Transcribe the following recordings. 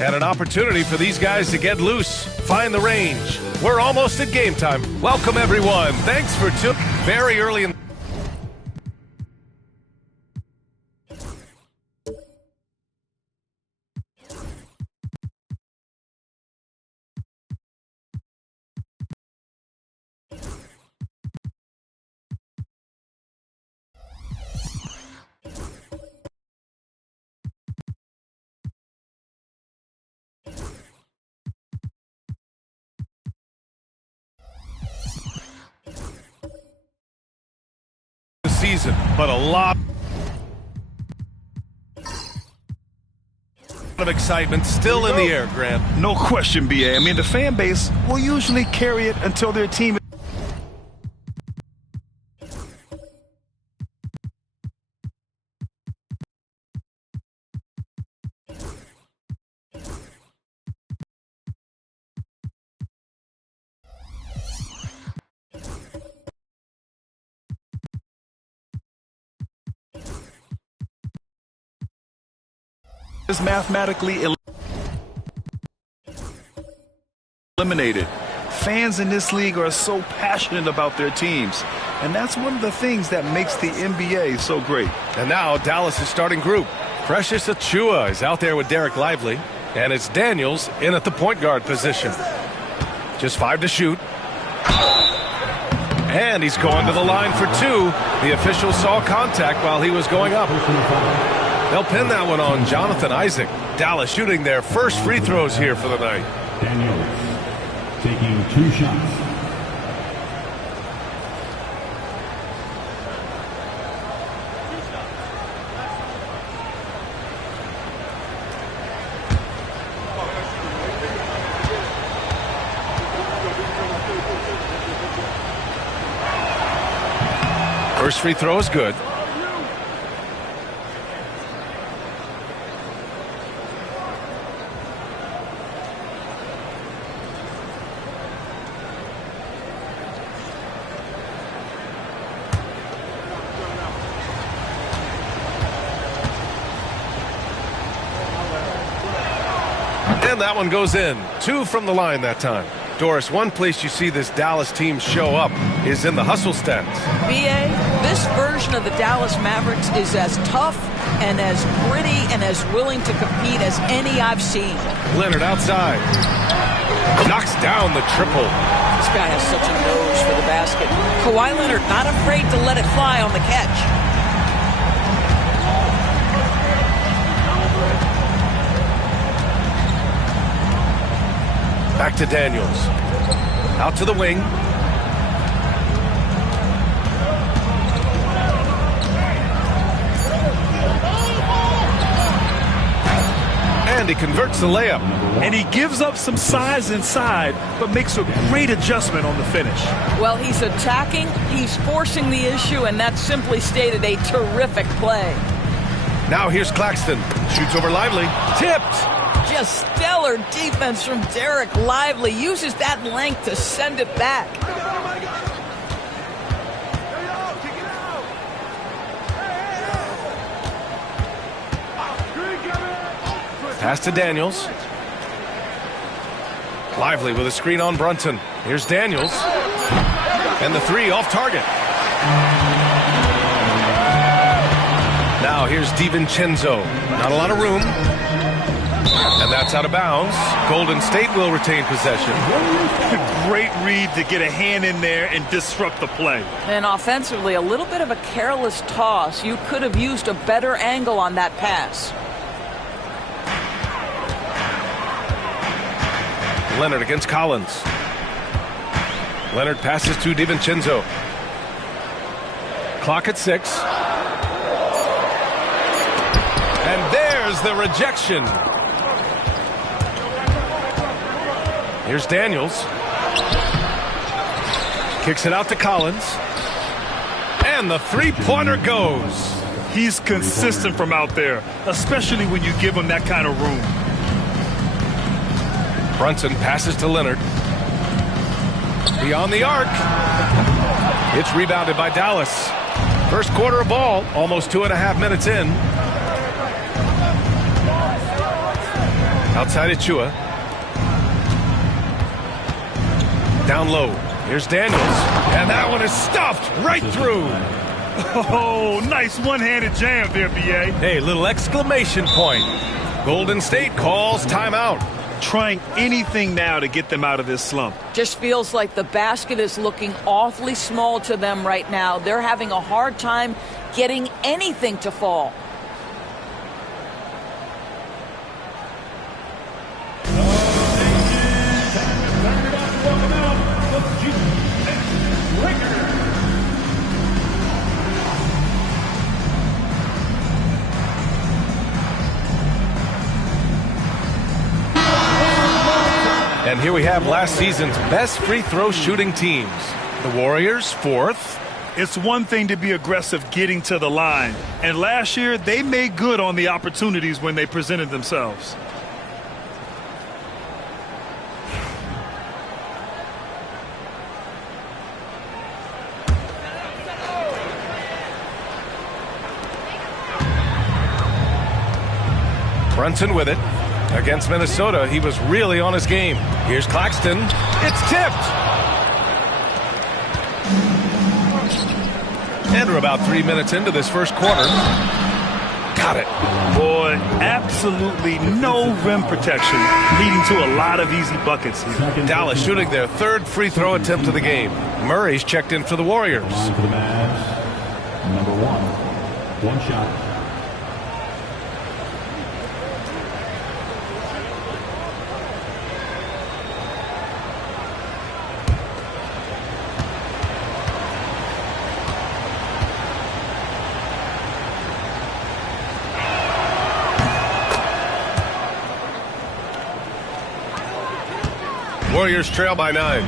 And an opportunity for these guys to get loose, find the range. We're almost at game time. Welcome, everyone. Thanks for tuning very early in season, but a lot of excitement still in the air, Grant. No question, BA. I mean, the fan base will usually carry it until their team is mathematically eliminated. Fans in this league are so passionate about their teams, and that's one of the things that makes the NBA so great. And now Dallas' starting group. Precious Achiuwa is out there with Derek Lively, and it's Daniels in at the point guard position. Just 5 to shoot. And he's going to the line for 2. The official saw contact while he was going up. They'll pin that one on Jonathan Isaac. Dallas shooting their first free throws here for the night. Daniels taking 2 shots. First free throw is good. And that one goes in. 2 from the line that time. Doris, one place you see this Dallas team show up is in the hustle stats. BA, this version of the Dallas Mavericks is as tough and as gritty and as willing to compete as any I've seen. Leonard outside. Knocks down the triple. This guy has such a nose for the basket. Kawhi Leonard not afraid to let it fly on the catch. Back to Daniels. Out to the wing. And he converts the layup. And he gives up some size inside, but makes a great adjustment on the finish. Well, he's attacking, he's forcing the issue, and that's simply stated a terrific play. Now here's Claxton. Shoots over Lively. Tipped. Just stellar defense from Derek Lively. Uses that length to send it back. Pass to Daniels. Lively with a screen on Brunson. Here's Daniels. And the 3 off target. Now here's DiVincenzo. Not a lot of room. And that's out of bounds. Golden State will retain possession. Great read to get a hand in there and disrupt the play. And offensively, a little bit of a careless toss. You could have used a better angle on that pass. Leonard against Collins. Leonard passes to DiVincenzo. Clock at 6. And there's the rejection. Here's Daniels. Kicks it out to Collins. And the 3-pointer goes. He's consistent from out there, especially when you give him that kind of room. Brunson passes to Leonard. Beyond the arc. It's rebounded by Dallas. First quarter of ball, almost 2.5 minutes in. Outside Achua. Down low. Here's Daniels. And that one is stuffed right through. Oh, nice one-handed jam there, B.A. Hey, little exclamation point. Golden State calls timeout. Trying anything now to get them out of this slump. Just feels like the basket is looking awfully small to them right now. They're having a hard time getting anything to fall. And here we have last season's best free throw shooting teams. The Warriors, 4th. It's one thing to be aggressive getting to the line. And last year, they made good on the opportunities when they presented themselves. Brunson with it. Against Minnesota, he was really on his game. Here's Claxton. It's tipped. And we're about 3 minutes into this first quarter. Got it. Boy, absolutely no rim protection, leading to a lot of easy buckets here. Dallas shooting their 3rd free throw attempt of the game. Murray's checked in for the Warriors. For the Mavs, number 1. 1 shot. Warriors trail by 9.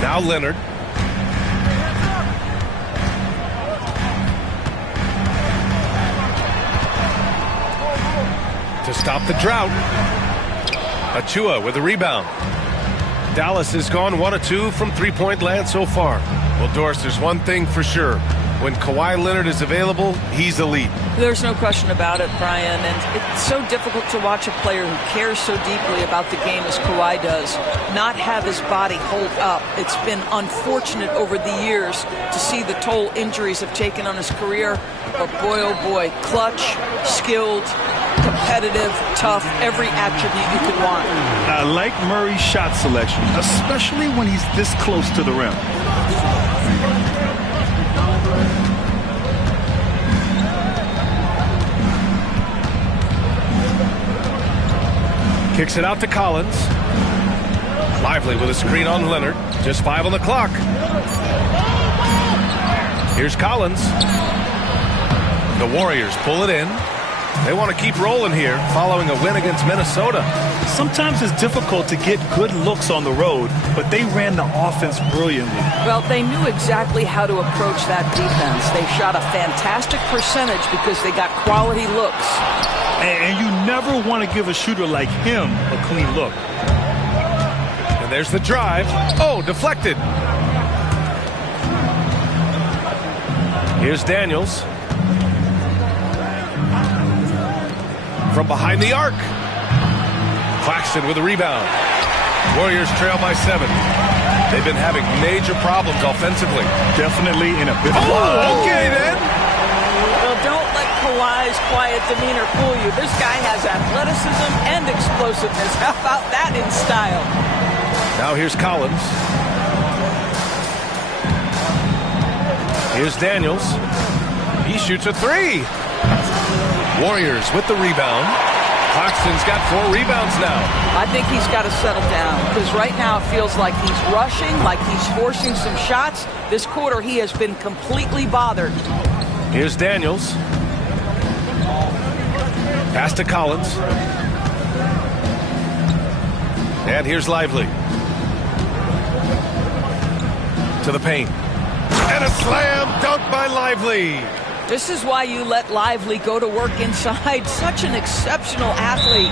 Now Leonard. To stop the drought. Achua with a rebound. Dallas has gone 1 of 2 from three-point land so far. Well, Doris, there's one thing for sure. When Kawhi Leonard is available, he's elite. There's no question about it, Brian. And it's so difficult to watch a player who cares so deeply about the game as Kawhi does not have his body hold up. It's been unfortunate over the years to see the toll injuries have taken on his career. But boy, oh boy, clutch, skilled, competitive, tough, every attribute you could want. I like Murray's shot selection, especially when he's this close to the rim. Kicks it out to Collins. Lively with a screen on Leonard. Just 5 on the clock. Here's Collins. The Warriors pull it in. They want to keep rolling here following a win against Minnesota. Sometimes it's difficult to get good looks on the road, but they ran the offense brilliantly. Well, they knew exactly how to approach that defense. They shot a fantastic percentage because they got quality looks. And you never want to give a shooter like him a clean look. And there's the drive. Oh, deflected. Here's Daniels. From behind the arc. Claxton with a rebound. Warriors trail by 7. They've been having major problems offensively. Definitely in a bit of okay then. Well, don't let Kawhi's quiet demeanor fool you. This guy has athleticism and explosiveness. How about that in style? Now here's Collins. Here's Daniels. He shoots a 3. Warriors with the rebound. Claxton's got 4 rebounds now. I think he's got to settle down because right now it feels like he's rushing, like he's forcing some shots. This quarter he has been completely bothered. Here's Daniels. Pass to Collins. And here's Lively. To the paint. And a slam dunk by Lively. This is why you let Lively go to work inside. Such an exceptional athlete.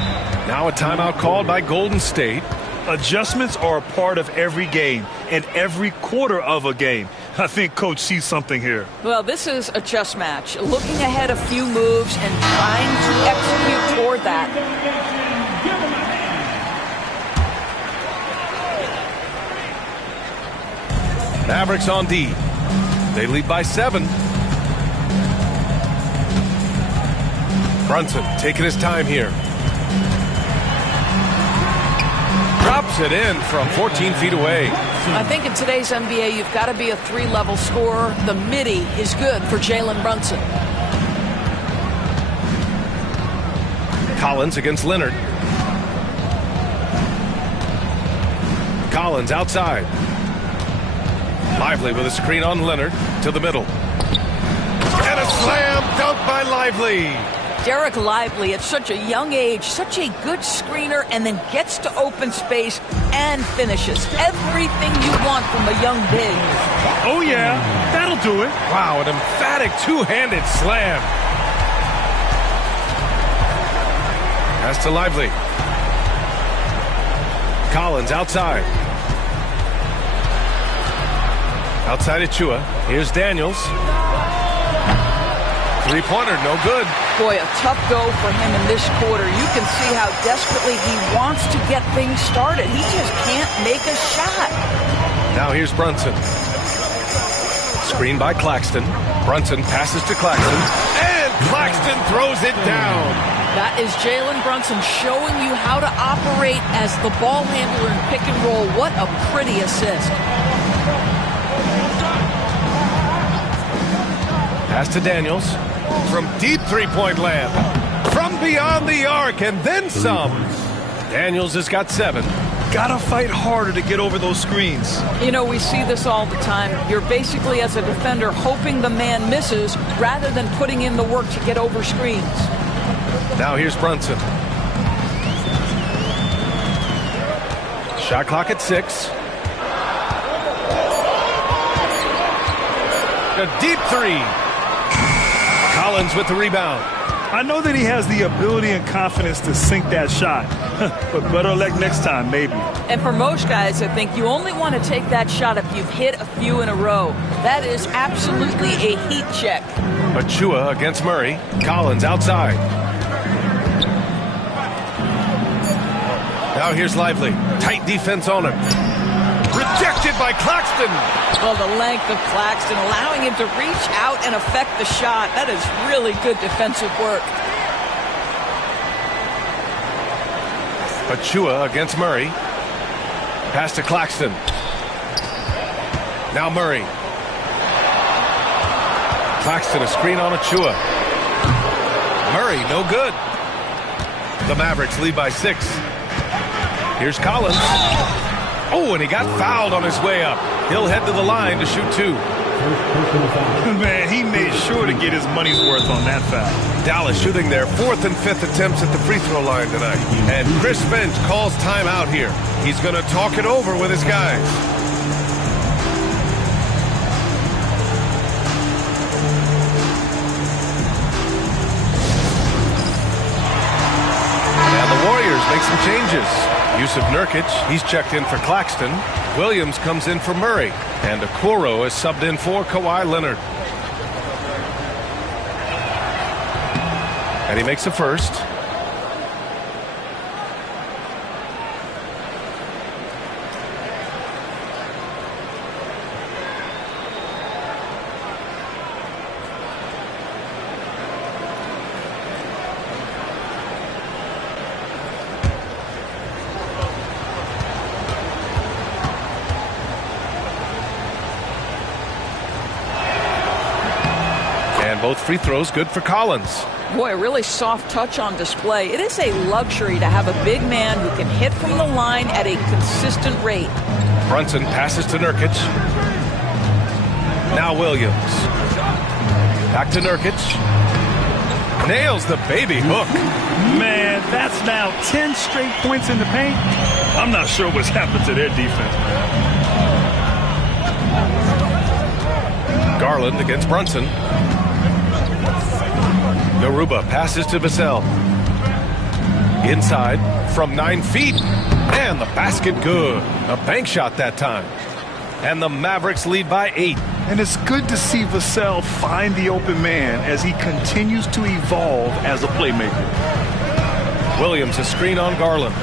Now a timeout called by Golden State. Adjustments are a part of every game and every quarter of a game. I think Coach sees something here. Well, this is a chess match. Looking ahead a few moves and trying to execute toward that. Mavericks on D. They lead by 7. Brunson taking his time here. Drops it in from 14 feet away. I think in today's NBA, you've got to be a 3-level scorer. The midi is good for Jalen Brunson. Collins against Leonard. Collins outside. Lively with a screen on Leonard to the middle. And a slam dunk by Lively. Derek Lively at such a young age, such a good screener, and then gets to open space and finishes. Everything you want from a young big. Oh, yeah. That'll do it. Wow, an emphatic two-handed slam. Pass to Lively. Collins outside. Outside Achua. Here's Daniels. Three-pointer, no good. Boy, a tough go for him in this quarter. You can see how desperately he wants to get things started. He just can't make a shot. Now here's Brunson. Screen by Claxton. Brunson passes to Claxton. And Claxton throws it down. That is Jalen Brunson showing you how to operate as the ball handler in pick and roll. What a pretty assist. Pass to Daniels. From deep three-point land. From beyond the arc and then some. Daniels has got 7. Gotta fight harder to get over those screens. You know, we see this all the time. You're basically, as a defender, hoping the man misses rather than putting in the work to get over screens. Now here's Brunson. Shot clock at 6. A deep 3. Collins with the rebound. I know that he has the ability and confidence to sink that shot, but better luck next time, maybe. And for most guys, I think you only want to take that shot if you've hit a few in a row. That is absolutely a heat check. Achua against Murray. Collins outside. Now here's Lively. Tight defense on him. Rejected by Claxton. Well, the length of Claxton allowing him to reach out and affect the shot. That is really good defensive work. Achua against Murray. Pass to Claxton. Now Murray. Claxton a screen on Achua. Murray no good. The Mavericks lead by 6. Here's Collins. Oh, and he got fouled on his way up. He'll head to the line to shoot 2. Man, he made sure to get his money's worth on that foul. Dallas shooting their 4th and 5th attempts at the free throw line tonight. And Chris Finch calls timeout here. He's going to talk it over with his guys. And the Warriors make some changes. Yusuf Nurkic, he's checked in for Claxton. Williams comes in for Murray. And Okoro is subbed in for Kawhi Leonard. And he makes the first. Both free throws good for Collins. Boy, a really soft touch on display. It is a luxury to have a big man who can hit from the line at a consistent rate. Brunson passes to Nurkic. Now Williams. Back to Nurkic. Nails the baby hook. Man, that's now 10 straight points in the paint. I'm not sure what's happened to their defense. Garland against Brunson. Garuba passes to Vassell. Inside from 9 feet. And the basket good. A bank shot that time. And the Mavericks lead by 8. And it's good to see Vassell find the open man as he continues to evolve as a playmaker. Williams, a screen on Garland.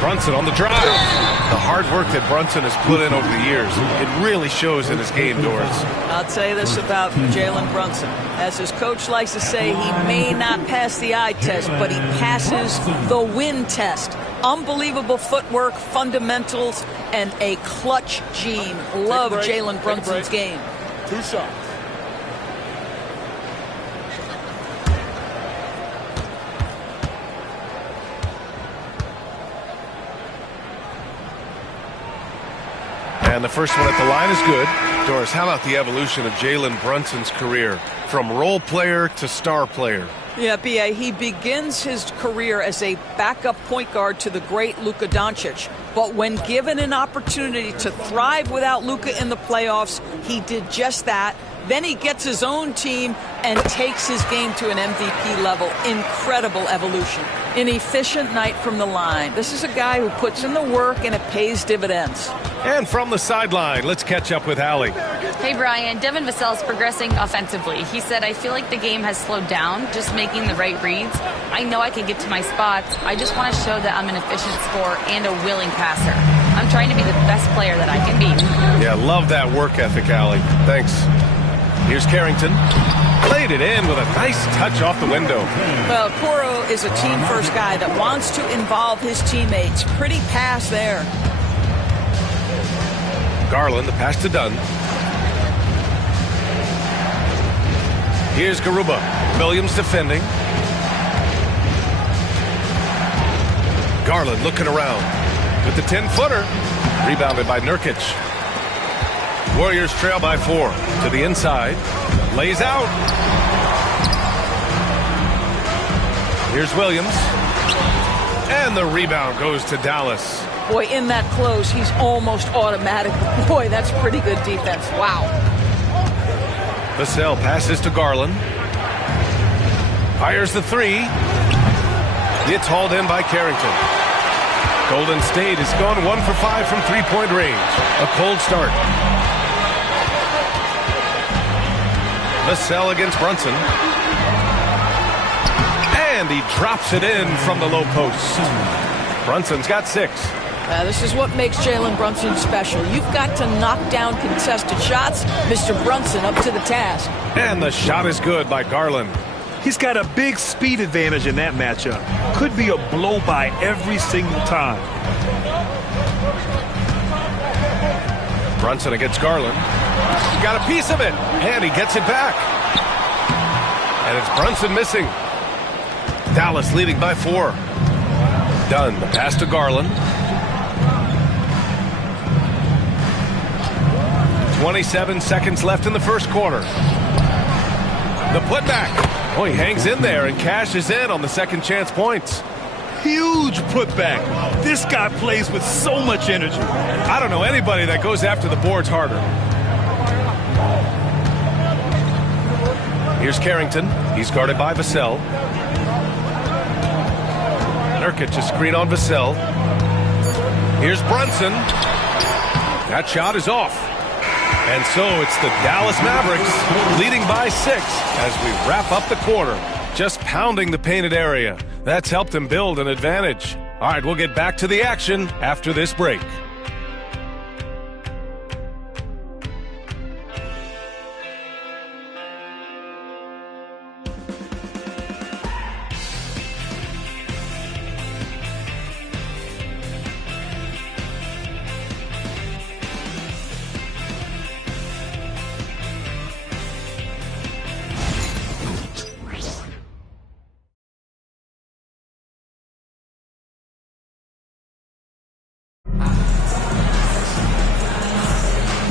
Brunson on the drive. The hard work that Brunson has put in over the years, it really shows in his game, Doris. I'll tell you this about Jalen Brunson. As his coach likes to say, he may not pass the eye test, but he passes the win test. Unbelievable footwork, fundamentals, and a clutch gene. Love Jalen Brunson's game. 2 shots. And the first one at the line is good. Doris, how about the evolution of Jalen Brunson's career from role player to star player? Yeah, B.A., he begins his career as a backup point guard to the great Luka Doncic. But when given an opportunity to thrive without Luka in the playoffs, he did just that. Then he gets his own team and takes his game to an MVP level. Incredible evolution. An efficient night from the line. This is a guy who puts in the work and it pays dividends. And from the sideline, let's catch up with Allie. Hey, Brian. Devin Vassell is progressing offensively. He said, I feel like the game has slowed down, just making the right reads. I know I can get to my spots. I just want to show that I'm an efficient scorer and a willing passer. I'm trying to be the best player that I can be. Yeah, love that work ethic, Allie. Thanks. Here's Carrington. Played it in with a nice touch off the window. Well, Coro is a team-first guy that wants to involve his teammates. Pretty pass there. Garland, the pass to Dunn. Here's Garuba. Williams defending. Garland looking around with the 10-footer. Rebounded by Nurkic. Warriors trail by 4 to the inside. Lays out. Here's Williams. And the rebound goes to Dallas. Boy, in that close, he's almost automatic. Boy, that's pretty good defense. Wow. Vassell passes to Garland. Fires the 3. It's hauled in by Carrington. Golden State has gone 1 for 5 from three-point range. A cold start. Vassell against Brunson. And he drops it in from the low post. Brunson's got 6. This is what makes Jalen Brunson special. You've got to knock down contested shots. Mr. Brunson up to the task. And the shot is good by Garland. He's got a big speed advantage in that matchup. Could be a blow-by every single time. Brunson against Garland. He's got a piece of it, and he gets it back. And it's Brunson missing. Dallas leading by 4. Dunn, the pass to Garland. 27 seconds left in the first quarter. The putback. Oh, he hangs in there and cashes in on the second chance points. Huge putback. This guy plays with so much energy. I don't know anybody that goes after the boards harder. Here's Carrington. He's guarded by Vassell. Nurkic, a screen on Vassell. Here's Brunson. That shot is off. And so it's the Dallas Mavericks leading by 6 as we wrap up the quarter. Just pounding the painted area. That's helped him build an advantage. All right, we'll get back to the action after this break.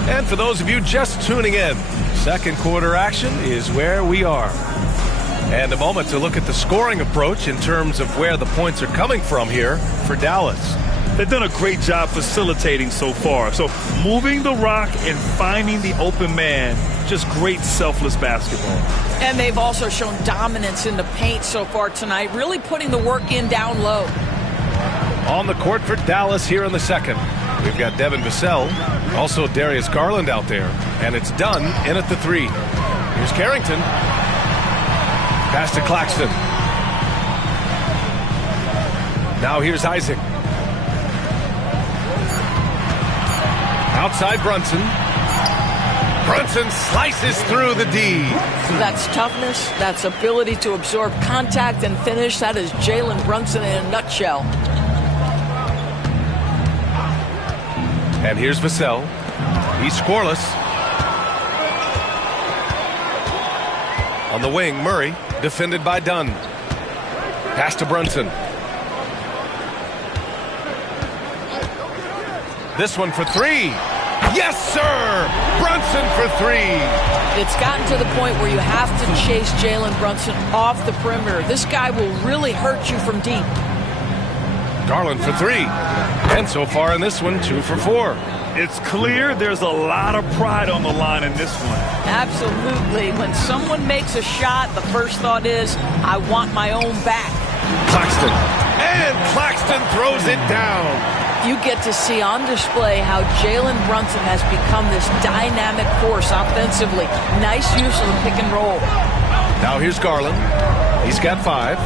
And for those of you just tuning in, second quarter action is where we are. And a moment to look at the scoring approach in terms of where the points are coming from here for Dallas. They've done a great job facilitating so far. So moving the rock and finding the open man, just great selfless basketball. And they've also shown dominance in the paint so far tonight, really putting the work in down low. On the court for Dallas here in the second. We've got Devin Vassell, also Darius Garland out there, and it's Dunn in at the 3. Here's Carrington. Pass to Claxton. Now here's Isaac. Outside Brunson. Brunson slices through the D. That's toughness. That's ability to absorb contact and finish. That is Jalen Brunson in a nutshell. And here's Vassell. He's scoreless. On the wing, Murray, defended by Dunn. Pass to Brunson. This one for 3. Yes, sir! Brunson for 3. It's gotten to the point where you have to chase Jalen Brunson off the perimeter. This guy will really hurt you from deep. Garland for 3. And so far in this one, 2 for 4. It's clear there's a lot of pride on the line in this one. Absolutely. When someone makes a shot, the first thought is, I want my own back. Claxton. And Claxton throws it down. You get to see on display how Jalen Brunson has become this dynamic force offensively. Nice use of the pick and roll. Now here's Garland. He's got 5.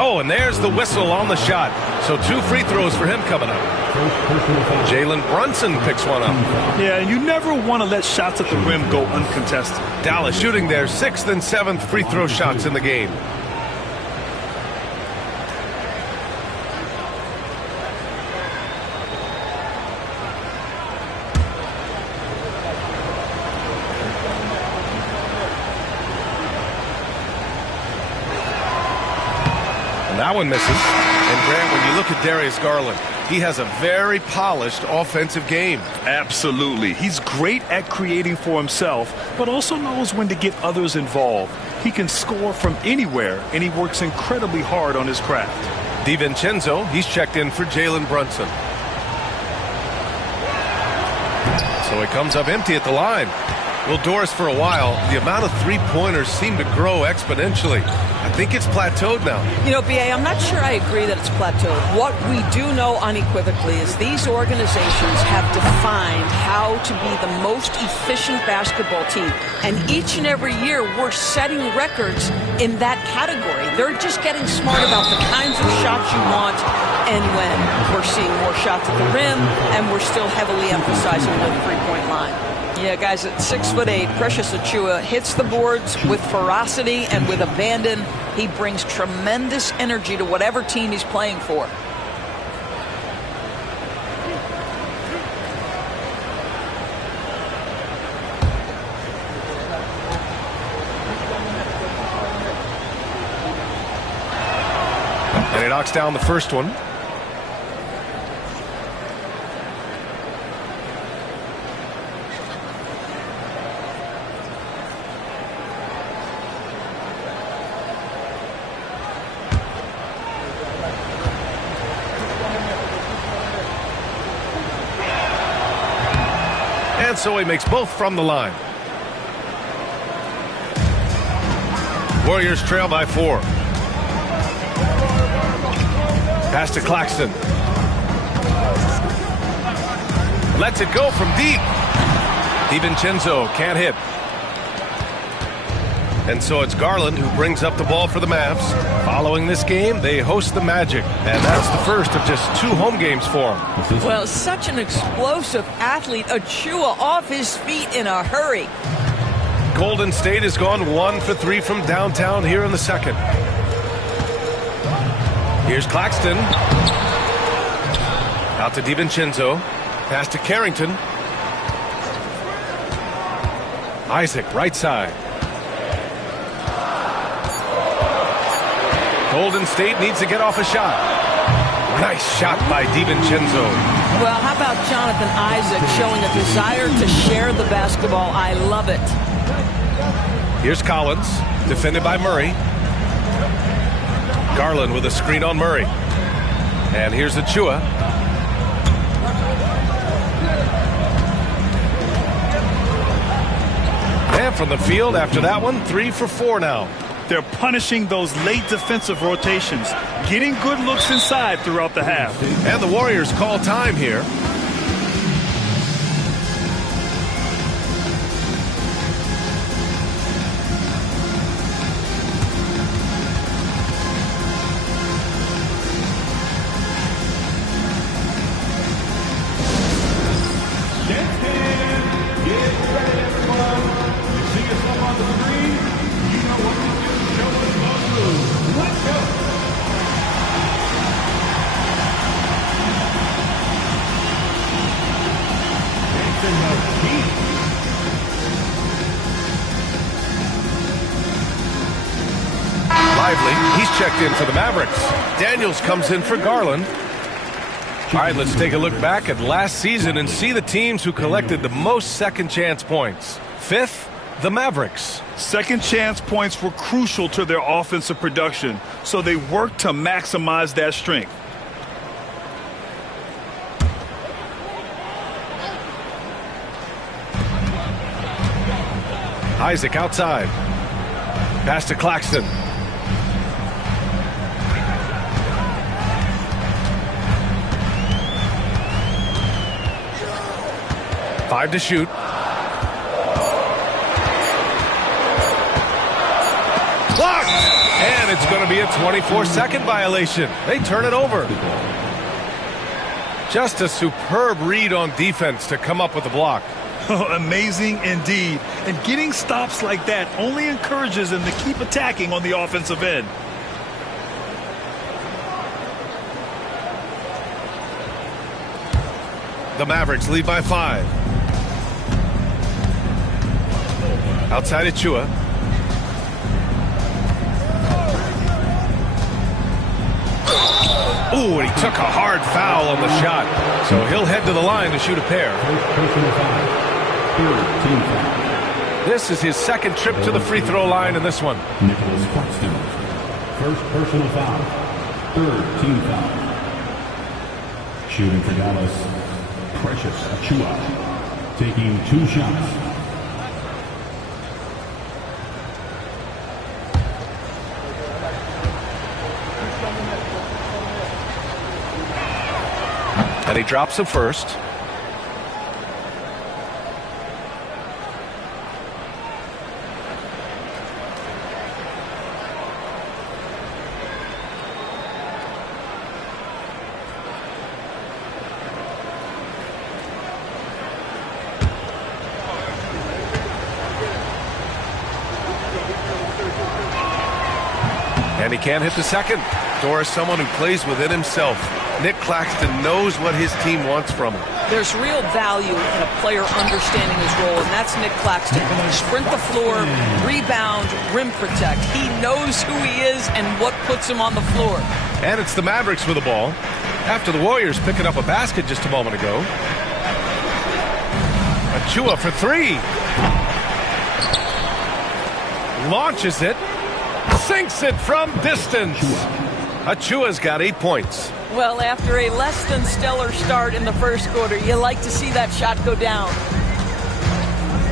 Oh, and there's the whistle on the shot. So 2 free throws for him coming up. Jalen Brunson picks one up. Yeah, and you never want to let shots at the rim go uncontested. Dallas shooting their 6th and 7th free throw shots in the game. That one misses. And Grant, when you look at Darius Garland, he has a very polished offensive game. Absolutely. He's great at creating for himself, but also knows when to get others involved. He can score from anywhere, and he works incredibly hard on his craft. DiVincenzo, he's checked in for Jalen Brunson. So he comes up empty at the line. Well, Doris, for a while, the amount of three-pointers seem to grow exponentially. I think it's plateaued now. You know, B.A., I'm not sure I agree that it's plateaued. What we do know unequivocally is these organizations have defined how to be the most efficient basketball team. And each and every year, we're setting records in that category. They're just getting smart about the kinds of shots you want and when. We're seeing more shots at the rim, and we're still heavily emphasizing the three-point line. Yeah, guys, at 6'8", Precious Achiuwa hits the boards with ferocity and with abandon. He brings tremendous energy to whatever team he's playing for. And he knocks down the first one. And so he makes both from the line. Warriors trail by 4. Pass to Claxton. Lets it go from deep. DiVincenzo can't hit. And so it's Garland who brings up the ball for the Mavs. Following this game, they host the Magic. And that's the first of just 2 home games for them. Well, such an explosive athlete. Achiuwa off his feet in a hurry. Golden State has gone 1 for 3 from downtown here in the second. Here's Claxton. Out to DiVincenzo. Pass to Carrington. Isaac, right side. Golden State needs to get off a shot. Nice shot by DiVincenzo. Well, how about Jonathan Isaac showing a desire to share the basketball? I love it. Here's Collins, defended by Murray. Garland with a screen on Murray. And here's Achiuwa. And from the field after that one, 3 for 4 now. They're punishing those late defensive rotations, getting good looks inside throughout the half. And the Warriors call time here. He's checked in for the Mavericks. Daniels comes in for Garland. All right, let's take a look back at last season and see the teams who collected the most second chance points. Fifth, the Mavericks. Second chance points were crucial to their offensive production, so they worked to maximize that strength. Isaac outside. Pass to Claxton. Five to shoot. Blocked! And it's going to be a 24-second violation. They turn it over. Just a superb read on defense to come up with the block. Amazing indeed. And getting stops like that only encourages them to keep attacking on the offensive end. The Mavericks lead by 5. Outside Achua. Ooh, and he took a hard foul on the shot. So he'll head to the line to shoot a pair. This is his second trip to the free throw line in this one. Nicholas Claxton. First personal foul. Third team foul. Shooting for Dallas, Precious Achua. Taking 2 shots. And he drops him first. And he can't hit the second. Doris, someone who plays within himself. Nick Claxton knows what his team wants from him. There's real value in a player understanding his role, and that's Nick Claxton. Sprint the floor, rebound, rim protect. He knows who he is and what puts him on the floor. And it's the Mavericks with the ball. After the Warriors picking up a basket just a moment ago. Achua for 3. Launches it. Sinks it from distance. Achua's got 8 points. Well, after a less than stellar start in the first quarter, you like to see that shot go down.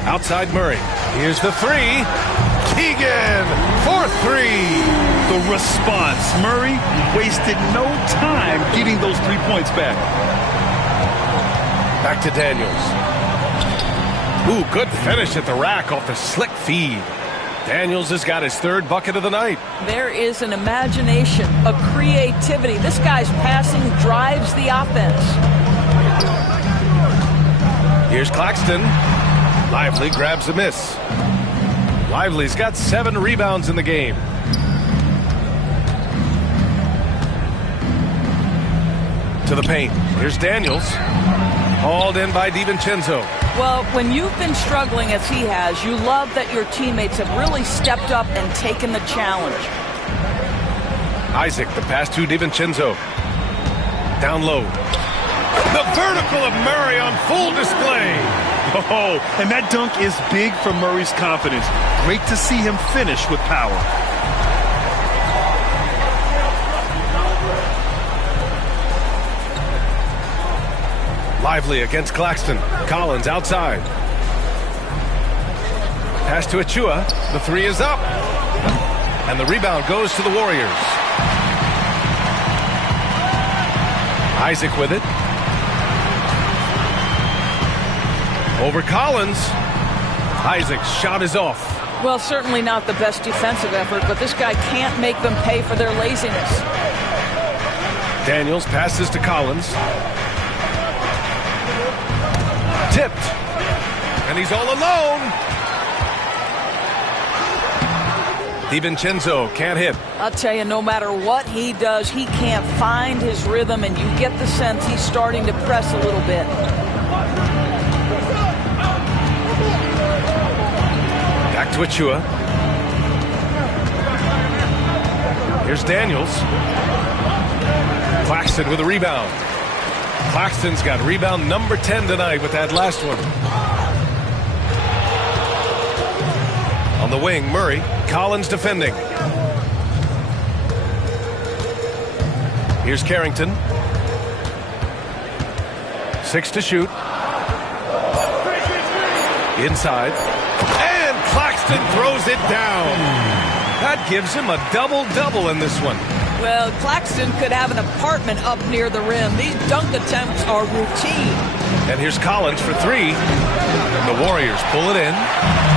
Outside Murray. Here's the 3. Keegan for 3. The response. Murray wasted no time getting those 3 points back. Back to Daniels. Ooh, good finish at the rack off the slick feed. Daniels has got his 3rd bucket of the night. There is an imagination, a creativity. This guy's passing drives the offense. Here's Claxton. Lively grabs a miss. Lively's got 7 rebounds in the game. To the paint. Here's Daniels. Hauled in by DiVincenzo. Well, when you've been struggling as he has, you love that your teammates have really stepped up and taken the challenge. Isaac, the pass to DiVincenzo. Down low. The vertical of Murray on full display. Oh, and that dunk is big for Murray's confidence. Great to see him finish with power. Lively against Claxton. Collins outside. Pass to Achua. The 3 is up. And the rebound goes to the Warriors. Isaac with it. Over Collins. Isaac's shot is off. Well, certainly not the best defensive effort, but this guy can't make them pay for their laziness. Daniels passes to Collins. Tipped. And he's all alone. DiVincenzo can't hit. I'll tell you, no matter what he does, he can't find his rhythm, and you get the sense he's starting to press a little bit. Back to Achua. Here's Daniels. Claxton with a rebound. Claxton's got rebound number 10 tonight with that last one. On the wing, Murray. Collins defending. Here's Carrington. 6 to shoot. Inside. And Claxton throws it down. That gives him a double-double in this one. Well, Claxton could have an apartment up near the rim. These dunk attempts are routine. And here's Collins for 3. The Warriors pull it in.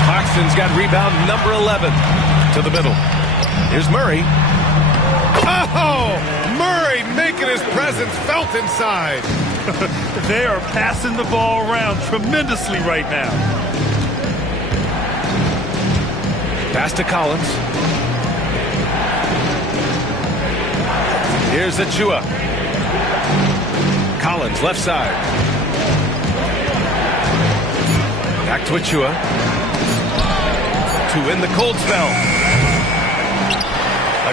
Claxton's got rebound number 11 to the middle. Here's Murray. Oh! Murray making his presence felt inside. They are passing the ball around tremendously right now. Pass to Collins. Here's Achua. Collins left side. Back to Achua. To win the cold spell.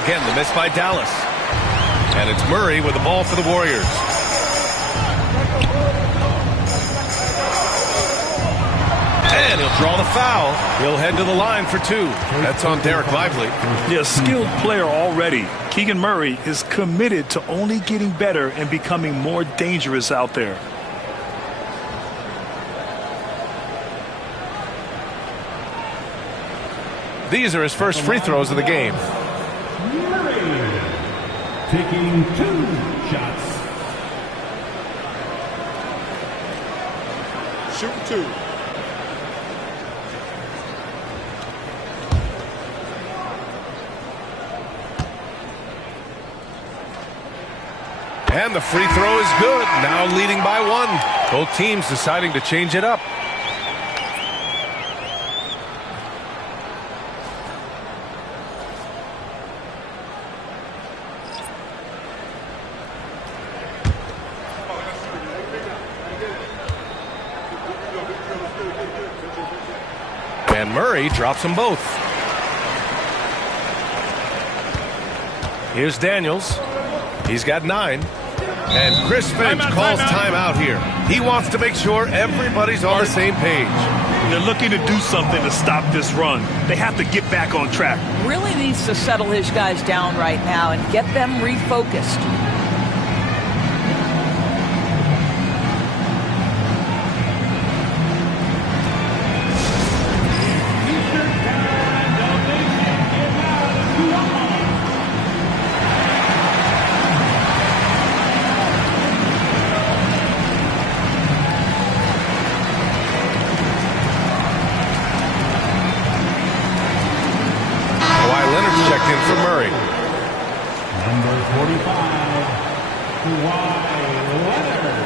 Again, the miss by Dallas. And it's Murray with the ball for the Warriors. And he'll draw the foul. He'll head to the line for 2. That's on Derek Lively. Yeah, skilled player already. Keegan Murray is committed to only getting better and becoming more dangerous out there. These are his first free throws of the game. Murray taking 2 shots. Shoot 2. And the free throw is good. Now leading by 1. Both teams deciding to change it up. And Murray drops them both. Here's Daniels. He's got 9. And Chris Finch calls timeout here. He wants to make sure everybody's on the same page. They're looking to do something to stop this run. They have to get back on track. Really needs to settle his guys down right now and get them refocused. Checked in for Murray. Number 45, Kawhi Leonard.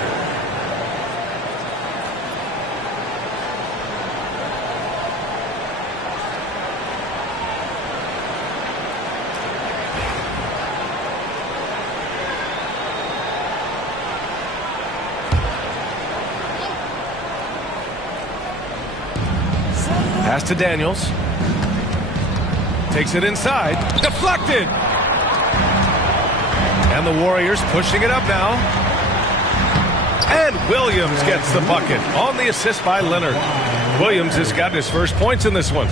Pass to Daniels. Takes it inside. Deflected. And the Warriors pushing it up now. And Williams gets the bucket on the assist by Leonard. Williams has gotten his first points in this one.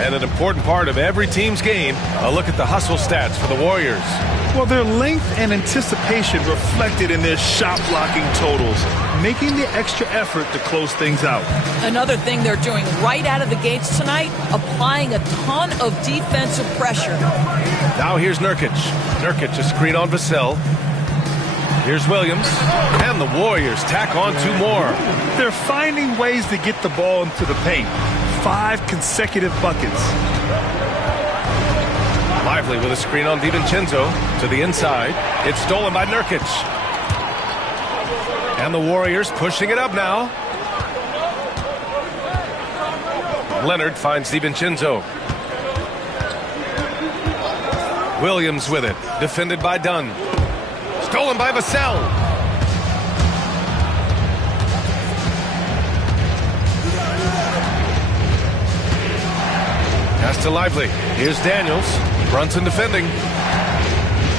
And an important part of every team's game, a look at the hustle stats for the Warriors. Well, their length and anticipation reflected in their shot blocking totals, making the extra effort to close things out. Another thing they're doing right out of the gates tonight, applying a ton of defensive pressure. Now here's Nurkic. Nurkic, a screen on Vassell. Here's Williams. And the Warriors tack on 2 more. They're finding ways to get the ball into the paint. 5 consecutive buckets. Lively with a screen on DiVincenzo to the inside. It's stolen by Nurkic. And the Warriors pushing it up now. Leonard finds DiVincenzo. Williams with it. Defended by Dunn. Stolen by Vassell. Pass to Lively. Here's Daniels. Brunson defending.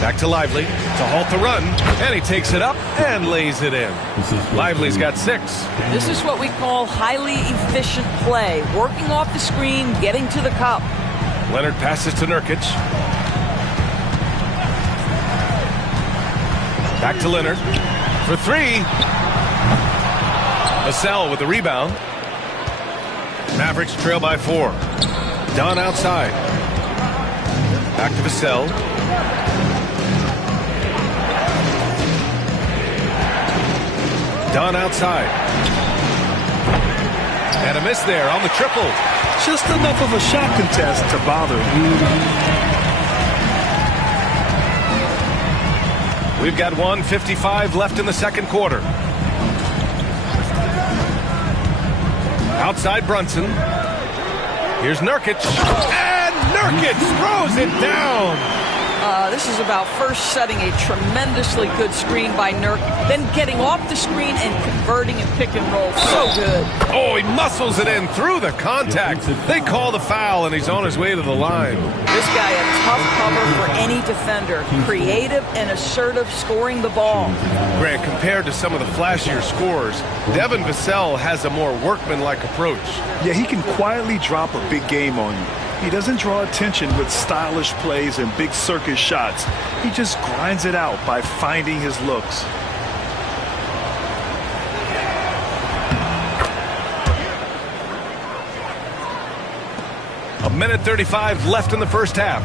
Back to Lively to halt the run. And he takes it up and lays it in. Lively's got 6. This is what we call highly efficient play. Working off the screen, getting to the cup. Leonard passes to Nurkic. Back to Leonard for 3. Vassell with the rebound. Mavericks trail by 4. Dunn outside. Back to Vassell. Dunn outside. And a miss there on the triple. Just enough of a shot contest to bother. We've got 1:55 left in the second quarter. Outside Brunson. Here's Nurkic. And Nurkic throws it down. This is about first setting a tremendously good screen by Nurk, then getting off the screen and converting and pick and roll. So good. Oh, he muscles it in through the contact. They call the foul, and he's on his way to the line. This guy a tough cover for any defender. Creative and assertive scoring the ball. Grant, compared to some of the flashier scorers, Devin Vassell has a more workmanlike approach. Yeah, he can quietly drop a big game on you. He doesn't draw attention with stylish plays and big circus shots. He just grinds it out by finding his looks. A minute 35 left in the first half.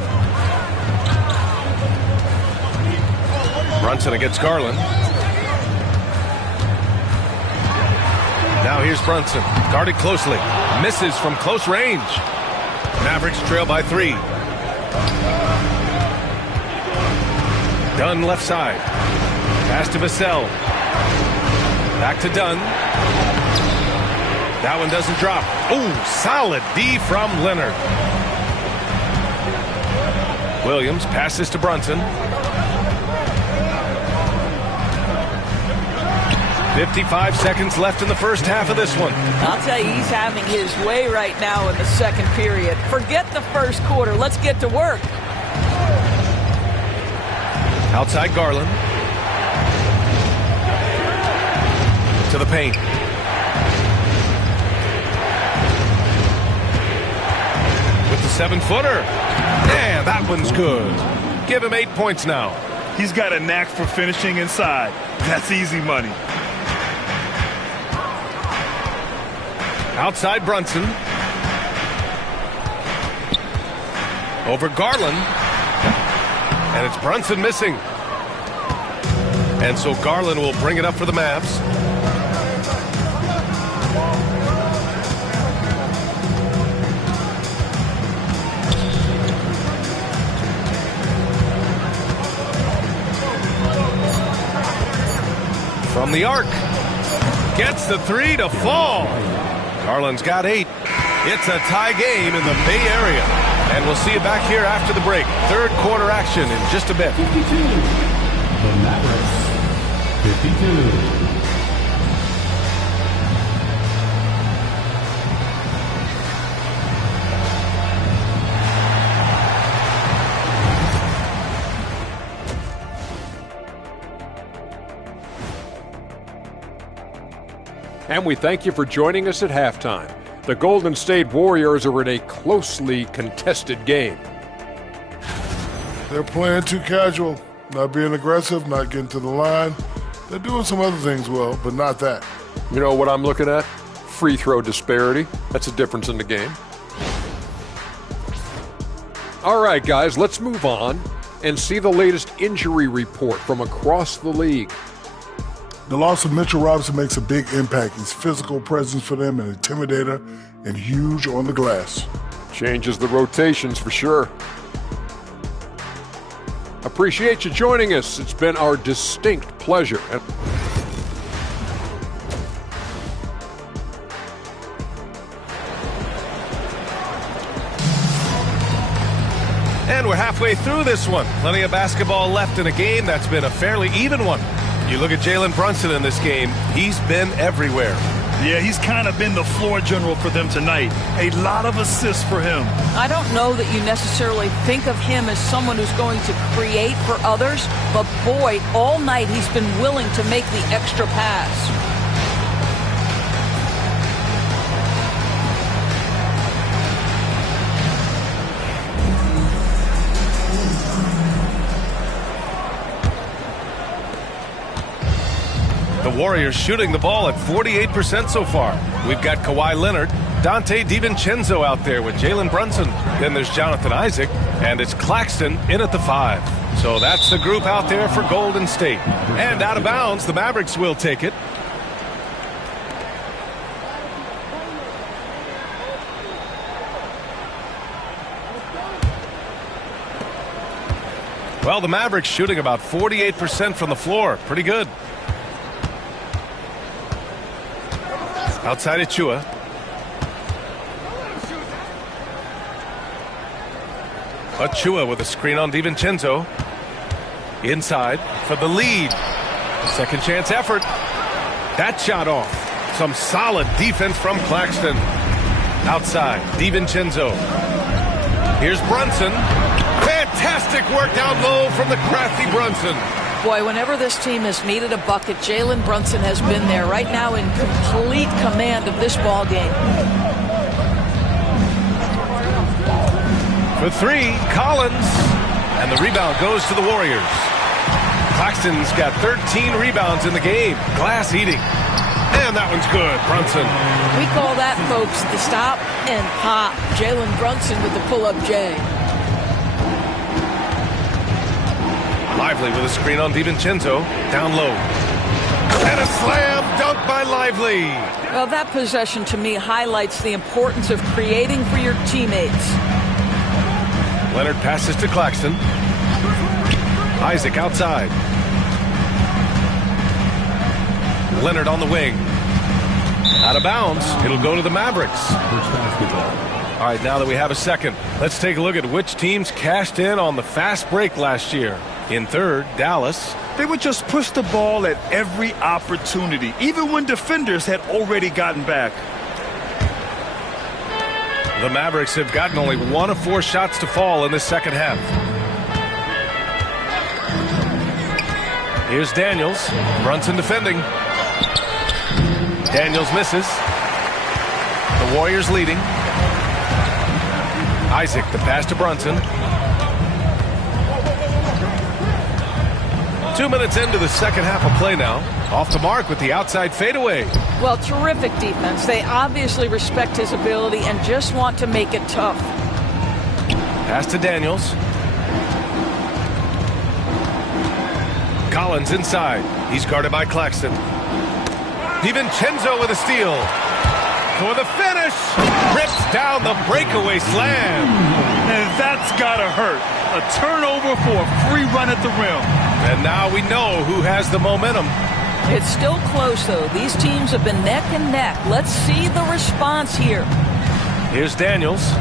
Brunson against Garland. Now here's Brunson. Guarded closely. Misses from close range. Mavericks trail by 3. Dunn left side. Pass to Vassell. Back to Dunn. That one doesn't drop. Oh, solid D from Leonard. Williams passes to Brunson. 55 seconds left in the first half of this one. I'll tell you, he's having his way right now in the second period. Forget the first quarter. Let's get to work. Outside Garland. To the paint. With the 7-footer. And that one's good. Give him 8 points now. He's got a knack for finishing inside. That's easy money. Outside Brunson. Over Garland. And it's Brunson missing. And so Garland will bring it up for the Mavs. From the arc. Gets the 3 to fall. Garland's got 8. It's a tie game in the Bay Area. And we'll see you back here after the break. Third quarter action in just a bit. 52. The Mavericks. 52. And we thank you for joining us at halftime. The Golden State Warriors are in a closely contested game. They're playing too casual, not being aggressive, not getting to the line. They're doing some other things well, but not that. You know what I'm looking at? Free throw disparity. That's a difference in the game. All right, guys, let's move on and see the latest injury report from across the league. The loss of Mitchell Robinson makes a big impact. He's a physical presence for them, an intimidator, and huge on the glass. Changes the rotations for sure. Appreciate you joining us. It's been our distinct pleasure. And we're halfway through this one. Plenty of basketball left in a game that's been a fairly even one. You look at Jalen Brunson in this game, he's been everywhere. Yeah, he's kind of been the floor general for them tonight. A lot of assists for him. I don't know that you necessarily think of him as someone who's going to create for others, but boy, all night he's been willing to make the extra pass. The Warriors shooting the ball at 48% so far. We've got Kawhi Leonard, Dante DiVincenzo out there with Jalen Brunson. Then there's Jonathan Isaac, and it's Claxton in at the 5. So that's the group out there for Golden State. And out of bounds, the Mavericks will take it. Well, the Mavericks shooting about 48% from the floor. Pretty good. Outside Achua. Achua with a screen on DiVincenzo. Inside for the lead. Second chance effort. That shot off. Some solid defense from Claxton. Outside, DiVincenzo. Here's Brunson. Fantastic work down low from the crafty Brunson. Boy, whenever this team has needed a bucket, Jalen Brunson has been there right now in complete command of this ball game. For 3, Collins. And the rebound goes to the Warriors. Claxton's got 13 rebounds in the game. Glass eating. And that one's good. Brunson. We call that, folks, the stop and pop. Jalen Brunson with the pull-up J. Lively with a screen on DiVincenzo. Down low. And a slam dunk by Lively. Well, that possession to me highlights the importance of creating for your teammates. Leonard passes to Claxton. Isaac outside. Leonard on the wing. Out of bounds. It'll go to the Mavericks. All right, now that we have a second, let's take a look at which teams cashed in on the fast break last year. In third, Dallas. They would just push the ball at every opportunity, even when defenders had already gotten back. The Mavericks have gotten only 1 of 4 shots to fall in this second half. Here's Daniels. Brunson defending. Daniels misses. The Warriors leading. Isaac, the pass to Brunson. 2 minutes into the second half of play now. Off the mark with the outside fadeaway. Well, terrific defense. They obviously respect his ability and just want to make it tough. Pass to Daniels. Collins inside. He's guarded by Claxton. DiVincenzo with a steal. For the finish. Rips down the breakaway slam. And that's gotta hurt. A turnover for a free run at the rim. And now we know who has the momentum. It's still close, though. These teams have been neck and neck. Let's see the response here. Here's Daniels.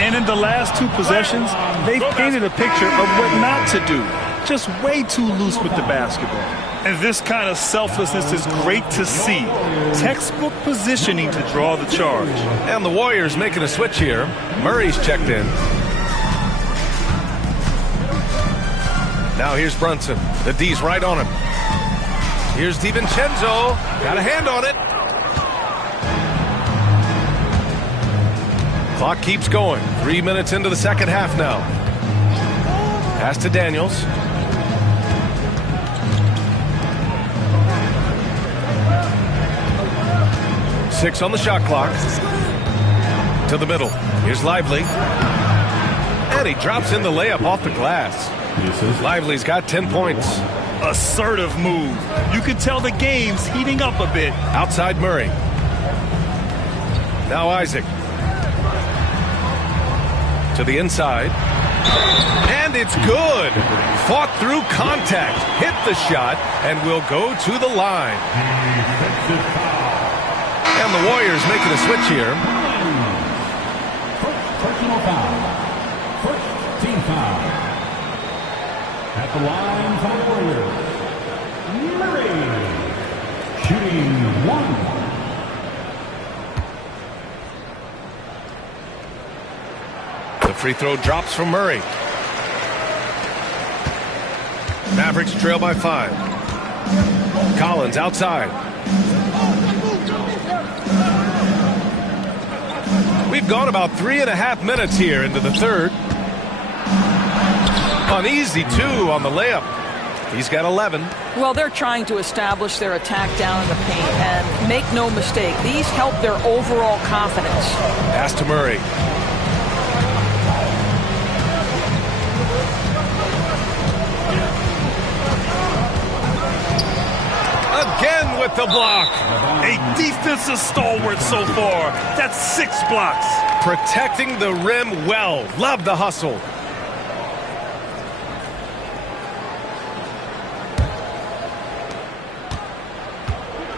And in the last 2 possessions, they've painted a picture of what not to do. Just way too loose with the basketball. And this kind of selflessness is great to see. Textbook positioning to draw the charge. And the Warriors making a switch here. Murray's checked in. Now here's Brunson. The D's right on him. Here's DiVincenzo. Got a hand on it. Clock keeps going. 3 minutes into the second half now. Pass to Daniels. Six on the shot clock. To the middle. Here's Lively. And he drops in the layup off the glass. Lively's got 10 points. Assertive move. You can tell the game's heating up a bit. Outside Murray. Now Isaac. To the inside. And it's good. Fought through contact. Hit the shot and will go to the line. And the Warriors making a switch here. Personal foul. First team foul. At the line for the Warriors, Murray. Shooting one. The free throw drops from Murray. Mavericks trail by 5. Collins outside. We've gone about 3.5 minutes here into the third. Uneasy 2 on the layup. He's got 11. Well, they're trying to establish their attack down in the paint, and make no mistake, these help their overall confidence. Pass to Murray. Again with the block. A defensive stalwart so far. That's 6 blocks. Protecting the rim well. Love the hustle.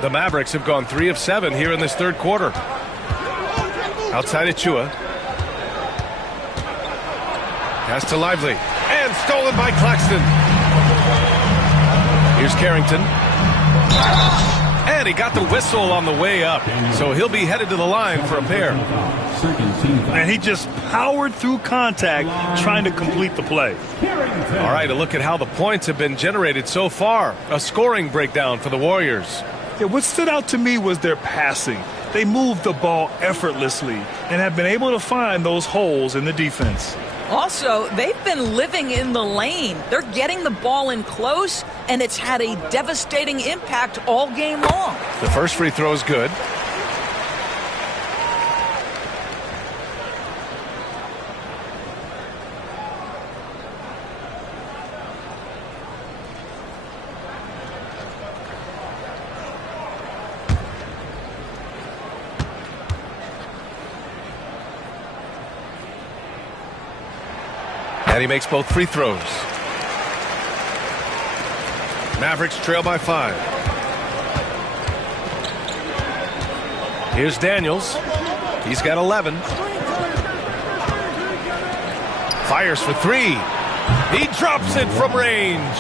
The Mavericks have gone 3 of 7 here in this third quarter. Outside Achua. Pass to Lively. And stolen by Claxton. Here's Carrington. And he got the whistle on the way up. So he'll be headed to the line for a pair. And he just powered through contact trying to complete the play. All right, a look at how the points have been generated so far. A scoring breakdown for the Warriors. Yeah, what stood out to me was their passing. They moved the ball effortlessly and have been able to find those holes in the defense. Also, they've been living in the lane. They're getting the ball in close, and it's had a devastating impact all game long. The first free throw is good. And he makes both free throws. Mavericks trail by 5. Here's Daniels. He's got 11. Fires for 3. He drops it from range.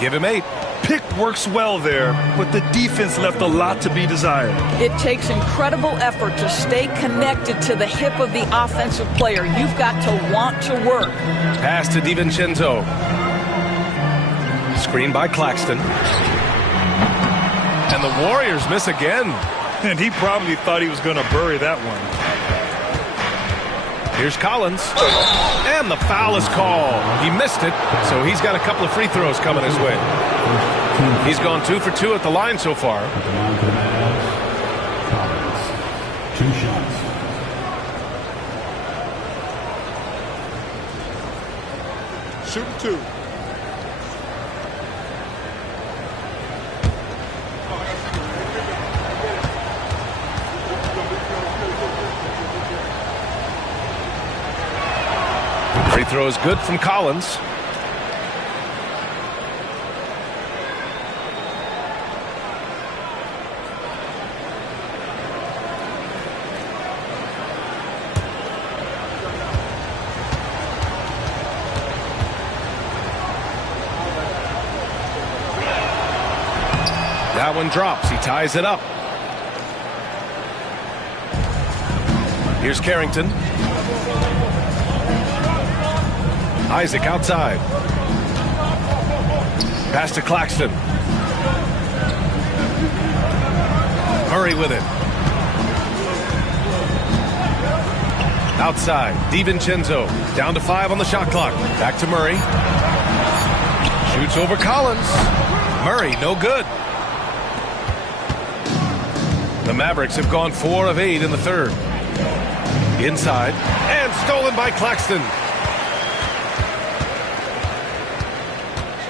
Give him 8. Pick works well there, but the defense left a lot to be desired. It takes incredible effort to stay connected to the hip of the offensive player. You've got to want to work. Pass to DiVincenzo. Screen by Claxton. And the Warriors miss again. And he probably thought he was going to bury that one. Here's Collins. And the foul is called. He missed it, so he's got a couple of free throws coming his way. He's gone 2 for 2 at the line so far. At the line for the Mavs, Collins. 2 shots. Shoot 2. Free throw is good from Collins. That one drops. He ties it up. Here's Carrington. Isaac outside. Pass to Claxton. Murray with it. Outside, DiVincenzo down to 5 on the shot clock. Back to Murray. Shoots over Collins. Murray, no good. The Mavericks have gone 4 of 8 in the third. Inside, and stolen by Claxton.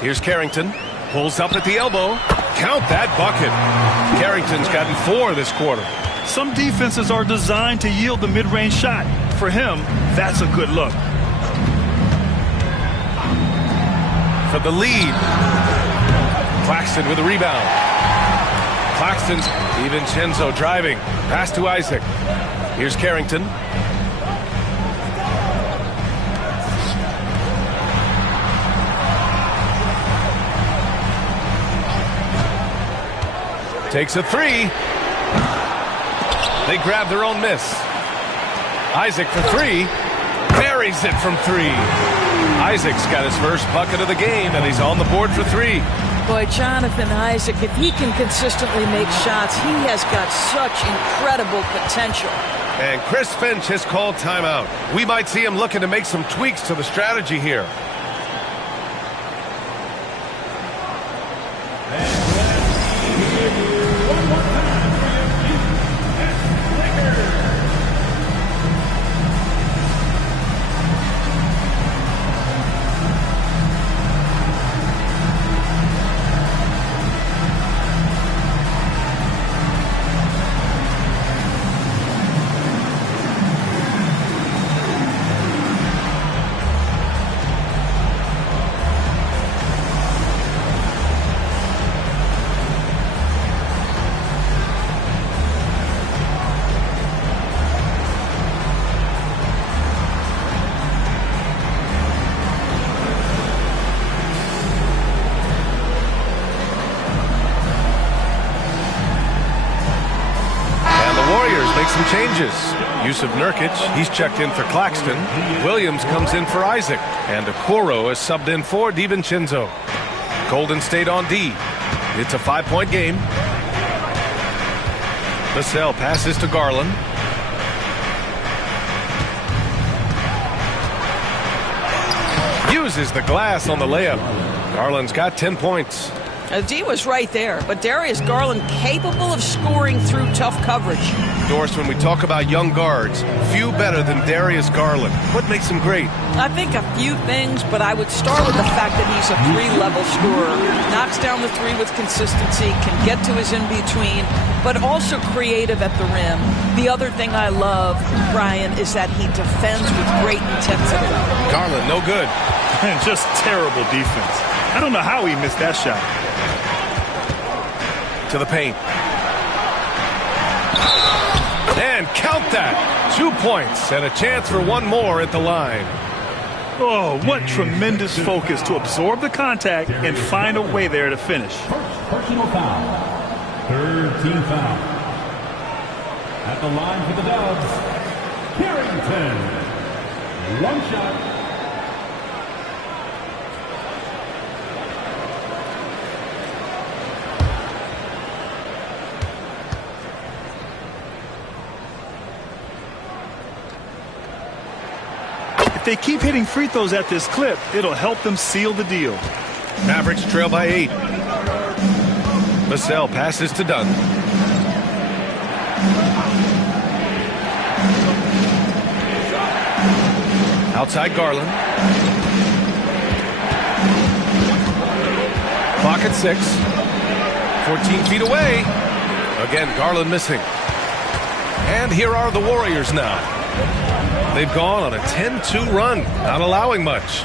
Here's Carrington. Pulls up at the elbow. Count that bucket. Carrington's gotten 4 this quarter. Some defenses are designed to yield the mid-range shot. For him, that's a good look. For the lead. Claxton with a rebound. Claxton's DiVincenzo driving. Pass to Isaac. Here's Carrington. Takes a 3. They grab their own miss. Isaac for 3. Buries it from 3. Isaac's got his first bucket of the game, and he's on the board for 3. Boy, Jonathan Isaac, if he can consistently make shots, he has got such incredible potential. And Chris Finch has called timeout. We might see him looking to make some tweaks to the strategy here. Some changes. Use of Nurkic. He's checked in for Claxton. Williams comes in for Isaac. And Okoro is subbed in for DiVincenzo. Golden State on D. It's a 5-point game. Vassell passes to Garland. Uses the glass on the layup. Garland's got 10 points. D was right there, but Darius Garland capable of scoring through tough coverage. Doris, when we talk about young guards, few better than Darius Garland. What makes him great? I think a few things, but I would start with the fact that he's a 3-level scorer. Knocks down the 3 with consistency, can get to his in-between, but also creative at the rim. The other thing I love, Brian, is that he defends with great intensity. Garland, no good. And just terrible defense. I don't know how he missed that shot. To the paint. And count that. 2 points and a chance for one more at the line. Oh, what tremendous focus to absorb the contact and find a way there to finish. First personal foul. Third team foul. At the line for the Dubs, Carrington. One shot. If they keep hitting free throws at this clip, it'll help them seal the deal. Mavericks trail by 8. Vassell passes to Dunn. Outside Garland. Clock at 6. 14 feet away. Again, Garland missing. And here are the Warriors now. They've gone on a 10-2 run, not allowing much.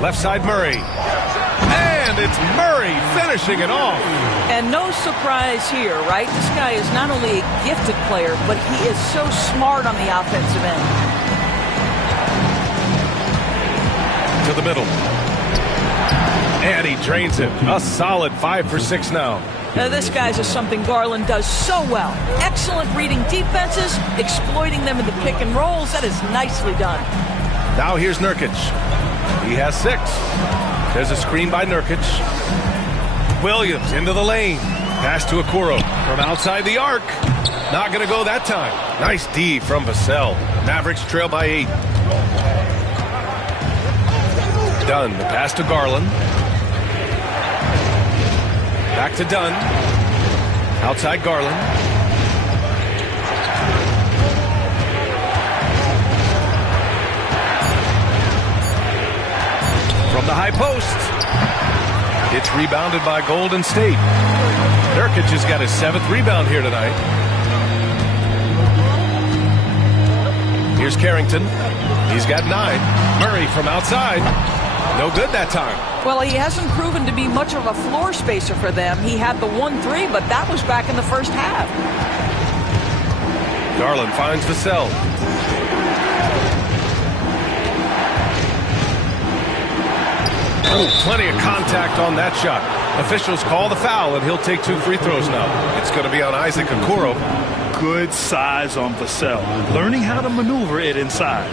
Left side Murray. And it's Murray finishing it off. And no surprise here, right? This guy is not only a gifted player, but he is so smart on the offensive end. To the middle. And he drains it. A solid 5 for 6 now. Now this guy's is something Garland does so well. Excellent reading defenses, exploiting them in the pick and rolls. That is nicely done. Now here's Nurkic. He has 6. There's a screen by Nurkic. Williams into the lane. Pass to Okoro from outside the arc. Not going to go that time. Nice D from Vassell. Mavericks trail by 8. Dunn, the pass to Garland. Back to Dunn. Outside Garland. From the high post. It's rebounded by Golden State. Nurkic has got his 7th rebound here tonight. Here's Carrington. He's got 9. Murray from outside. No good that time. Well, he hasn't proven to be much of a floor spacer for them. He had the 1-3, but that was back in the first half. Garland finds Vassell. Oh, plenty of contact on that shot. Officials call the foul, and he'll take 2 free throws now. It's going to be on Isaac Okoro. Good size on Vassell, learning how to maneuver it inside.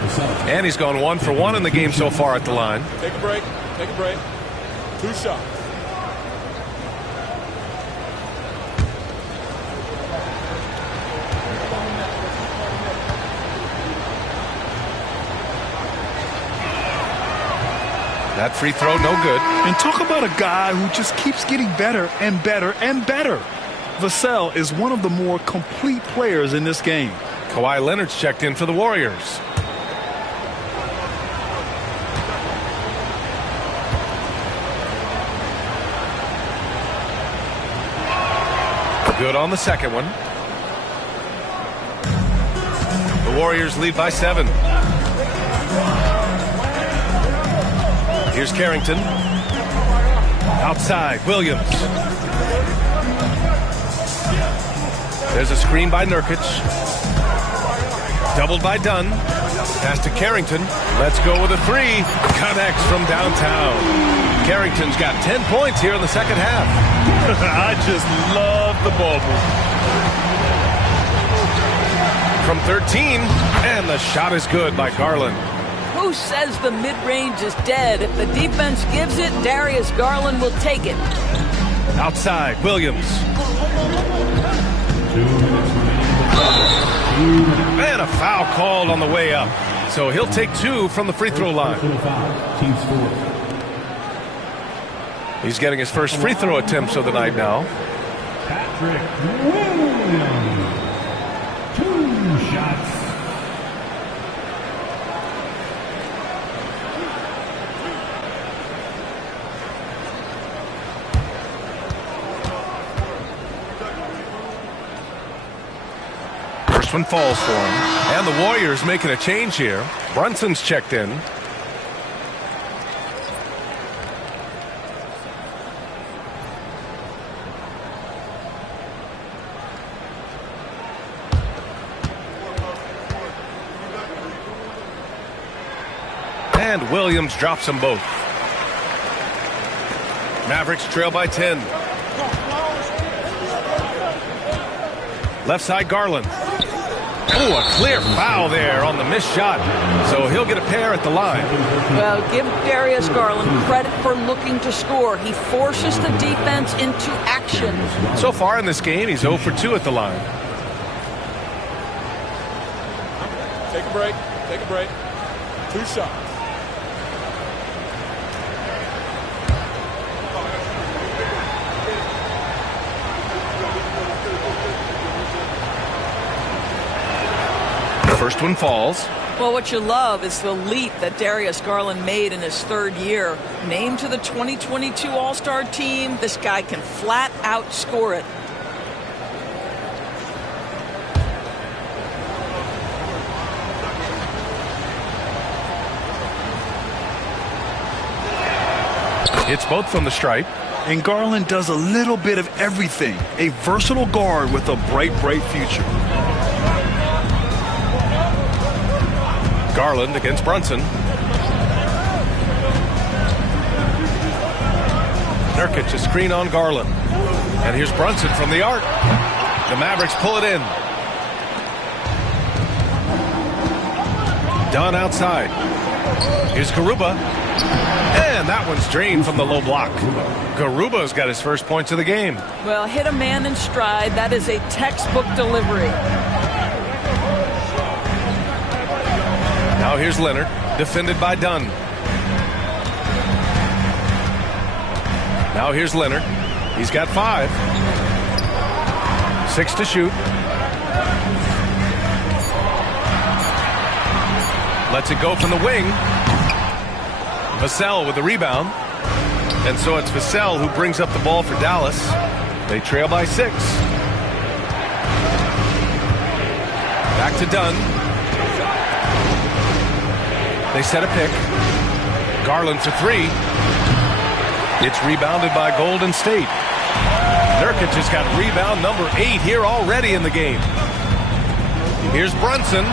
And he's gone 1 for 1 in the game so far at the line. Take a break. Take a break. 2 shots. That free throw, no good. And talk about a guy who just keeps getting better and better and better. Vassell is one of the more complete players in this game. Kawhi Leonard's checked in for the Warriors. Good on the second one. The Warriors lead by 7. Here's Carrington. Outside, Williams. There's a screen by Nurkic. Doubled by Dunn. Pass to Carrington. Let's go with a 3. Connects from downtown. Carrington's got 10 points here in the second half. I just love the ball movement. From 13, and the shot is good by Garland. Who says the mid-range is dead? If the defense gives it, Darius Garland will take it. Outside, Williams. And a foul called on the way up. So he'll take 2 from the free throw line. He's getting his first free throw attempts of the night now. Patrick Williams. 2 shots. First one falls for him. And the Warriors making a change here. Brunson's checked in. And Williams drops them both. Mavericks trail by 10. Left side, Garland. Oh, a clear foul there on the missed shot. So he'll get a pair at the line. Well, give Darius Garland credit for looking to score. He forces the defense into action. So far in this game, he's 0 for 2 at the line. Take a break. Take a break. 2 shots. First one falls. Well, what you love is the leap that Darius Garland made in his 3rd year. Named to the 2022 All-Star team, this guy can flat out score it. It's both from the stripe. And Garland does a little bit of everything. A versatile guard with a bright, bright future. Garland against Brunson. Nurkic, a screen on Garland. And here's Brunson from the arc. The Mavericks pull it in. Dunn outside. Here's Garuba. And that one's drained from the low block. Garuba's got his first points of the game. Well, hit a man in stride. That is a textbook delivery. Now here's Leonard, defended by Dunn. Now here's Leonard. He's got 5. 6 to shoot. Lets it go from the wing. Vassell with the rebound. And so it's Vassell who brings up the ball for Dallas. They trail by 6. Back to Dunn. They set a pick. Garland for 3. It's rebounded by Golden State. Nurkic has got rebound number 8 here already in the game. Here's Brunson.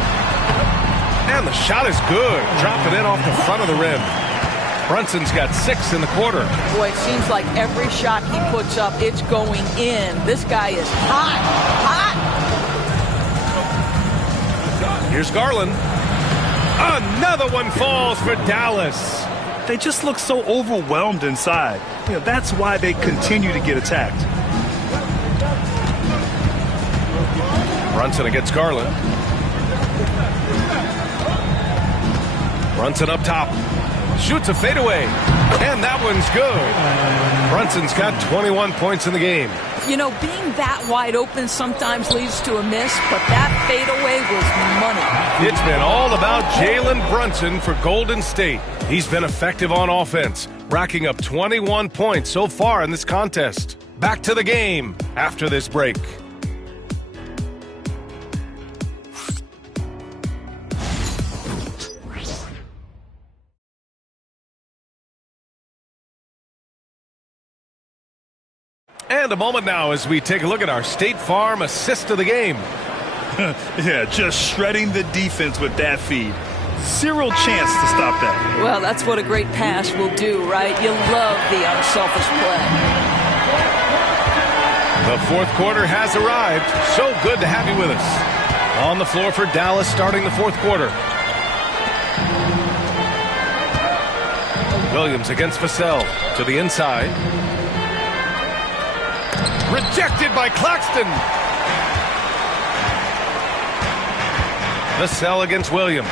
And the shot is good. Dropping in off the front of the rim. Brunson's got 6 in the quarter. Boy, it seems like every shot he puts up, it's going in. This guy is hot. Hot. Here's Garland. Another one falls for Dallas. They just look so overwhelmed inside. You know, that's why they continue to get attacked. Brunson against Garland. Brunson up top. Shoots a fadeaway. And that one's good. Brunson's got 21 points in the game. You know, being that wide open sometimes leads to a miss, but that fadeaway was money. It's been all about Jalen Brunson for Golden State. He's been effective on offense, racking up 21 points so far in this contest. Back to the game after this break. And a moment now as we take a look at our State Farm assist of the game. Yeah, just shredding the defense with that feed. Zero chance to stop that. Well, that's what a great pass will do, right? You love the unselfish play. The fourth quarter has arrived. So good to have you with us. On the floor for Dallas starting the fourth quarter. Williams against Vassell to the inside. Rejected by Claxton. Vassell against Williams.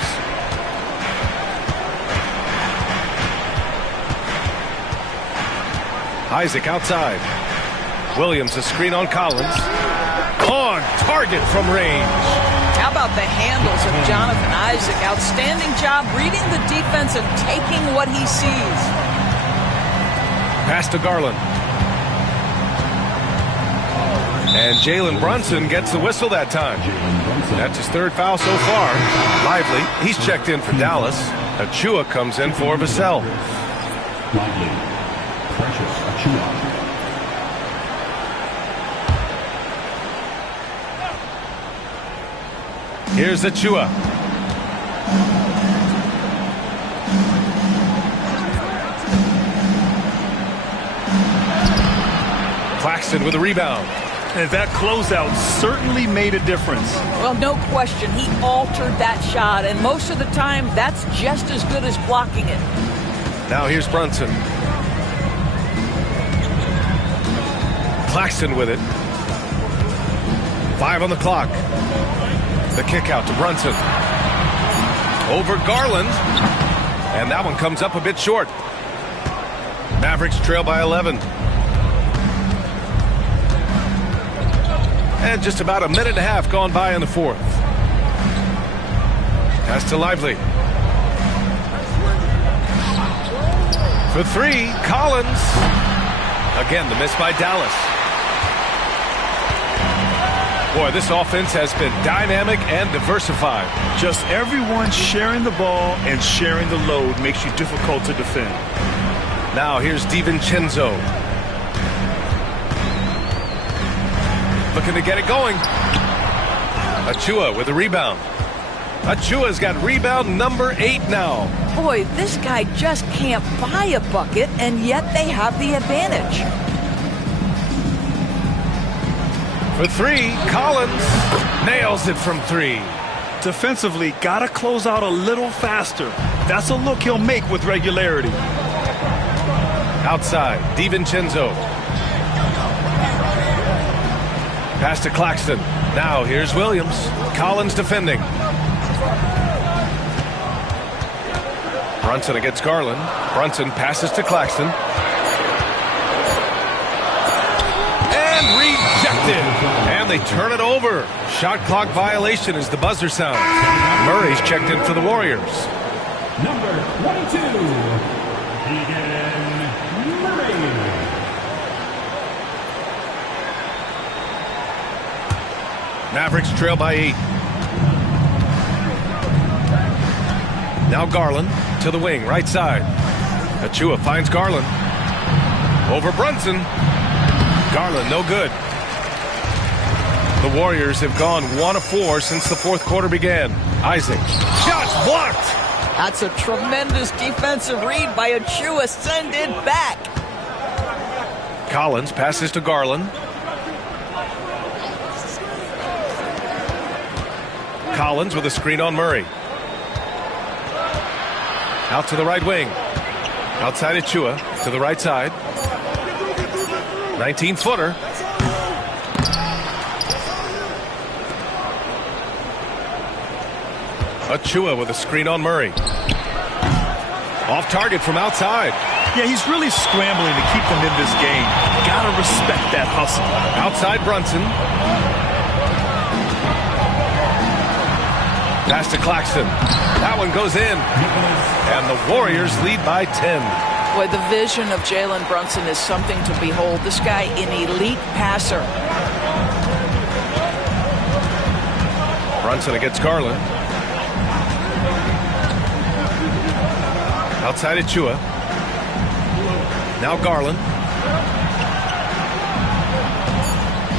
Isaac outside. Williams a screen on Collins. On target from range. How about the handles of Jonathan Isaac? Outstanding job reading the defense and taking what he sees. Pass to Garland. And Jalen Brunson gets the whistle that time. That's his 3rd foul so far. Lively, he's checked in for Dallas. Achua comes in for Vassell. Lively. Precious Achua. Here's Achua. Claxton with a rebound. And that closeout certainly made a difference. Well, no question. He altered that shot, and most of the time, that's just as good as blocking it. Now here's Brunson. Claxton with it. 5 on the clock. The kick out to Brunson. Over Garland. And that one comes up a bit short. Mavericks trail by 11. And just about a minute and a half gone by in the fourth. Pass to Lively. For 3, Collins. Again, the miss by Dallas. Boy, this offense has been dynamic and diversified. Just everyone sharing the ball and sharing the load makes you difficult to defend. Now here's DiVincenzo. Looking to get it going. Achua with a rebound. Achua's got rebound number 8 now. Boy, this guy just can't buy a bucket, and yet they have the advantage. For 3, Collins nails it from 3. Defensively, got to close out a little faster. That's a look he'll make with regularity. Outside, DiVincenzo. Pass to Claxton. Now here's Williams. Collins defending. Brunson against Garland. Brunson passes to Claxton. And rejected. And they turn it over. Shot clock violation as the buzzer sounds. Murray's checked in for the Warriors. Number 22, Keegan Murray. Mavericks trail by 8. Now Garland to the wing, right side. Achua finds Garland. Over Brunson. Garland, no good. The Warriors have gone 1 of 4 since the fourth quarter began. Isaac. Shots blocked. That's a tremendous defensive read by Achua. Send it back. Collins passes to Garland. Collins with a screen on Murray. Out to the right wing. Outside Achua to the right side. 19-footer. Achua with a screen on Murray. Off target from outside. Yeah, he's really scrambling to keep them in this game. Gotta respect that hustle. Outside Brunson. Pass to Claxton. That one goes in. And the Warriors lead by 10. Boy, the vision of Jalen Brunson is something to behold. This guy, an elite passer. Brunson against Garland. Outside Achua. Now Garland.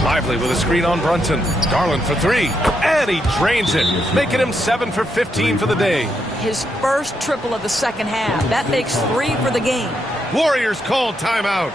Lively with a screen on Brunson. Garland for 3. And he drains it, making him 7 for 15 for the day. His first triple of the second half. That makes 3 for the game. Warriors call timeout.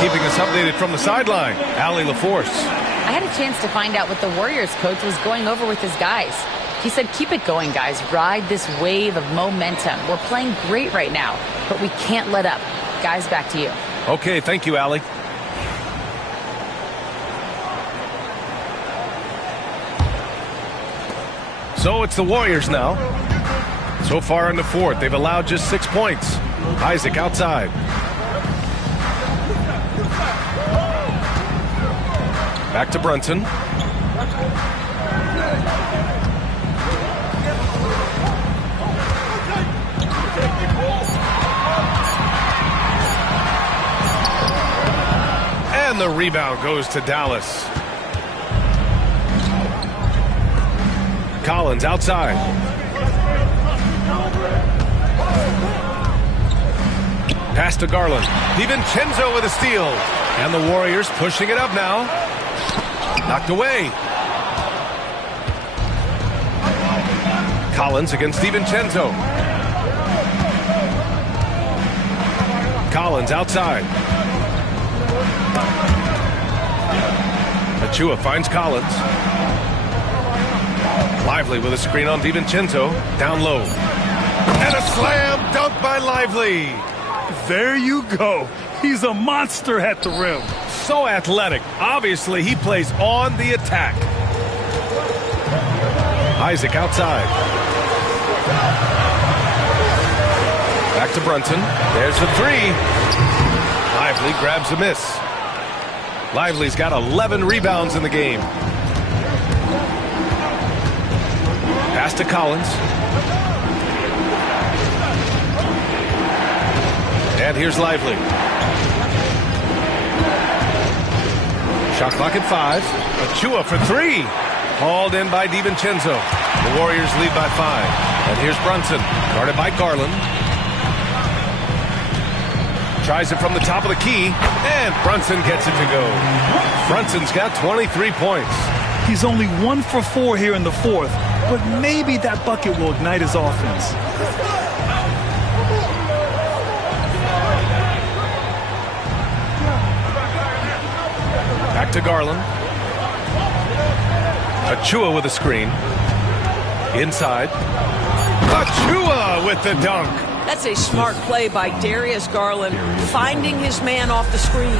Keeping us updated from the sideline, Allie LaForce. I had a chance to find out what the Warriors coach was going over with his guys. He said, keep it going, guys. Ride this wave of momentum. We're playing great right now, but we can't let up. Guys, back to you. Okay, thank you, Allie. So it's the Warriors now. So far in the fourth, they've allowed just 6 points. Isaac outside. Back to Brunson. And the rebound goes to Dallas. Collins outside. Pass to Garland. DiVincenzo with a steal. And the Warriors pushing it up now. Knocked away. Collins against DiVincenzo. Collins outside. Achua finds Collins. Lively with a screen on DiVincenzo. Down low. And a slam dunk by Lively. There you go. He's a monster at the rim. So athletic. Obviously, he plays on the attack. Isaac outside. Back to Brunson. There's the 3. Lively grabs a miss. Lively's got 11 rebounds in the game. Pass to Collins. And here's Lively. Shot clock at 5. Achua for 3. Hauled in by DiVincenzo. The Warriors lead by 5. And here's Brunson, guarded by Garland. Tries it from the top of the key, and Brunson gets it to go. Brunson's got 23 points. He's only 1 for 4 here in the fourth, but maybe that bucket will ignite his offense. Back to Garland. Achua with a screen. Inside. Achua with the dunk. That's a smart play by Darius Garland, finding his man off the screen.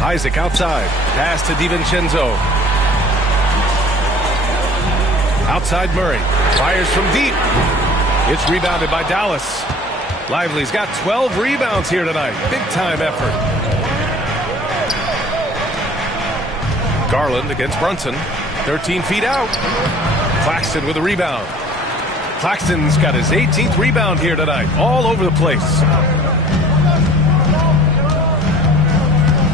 Isaac outside. Pass to DiVincenzo. Outside Murray. Fires from deep. It's rebounded by Dallas. Lively's got 12 rebounds here tonight. Big time effort. Garland against Brunson. 13 feet out. Claxton with a rebound. Claxton's got his 18th rebound here tonight. All over the place.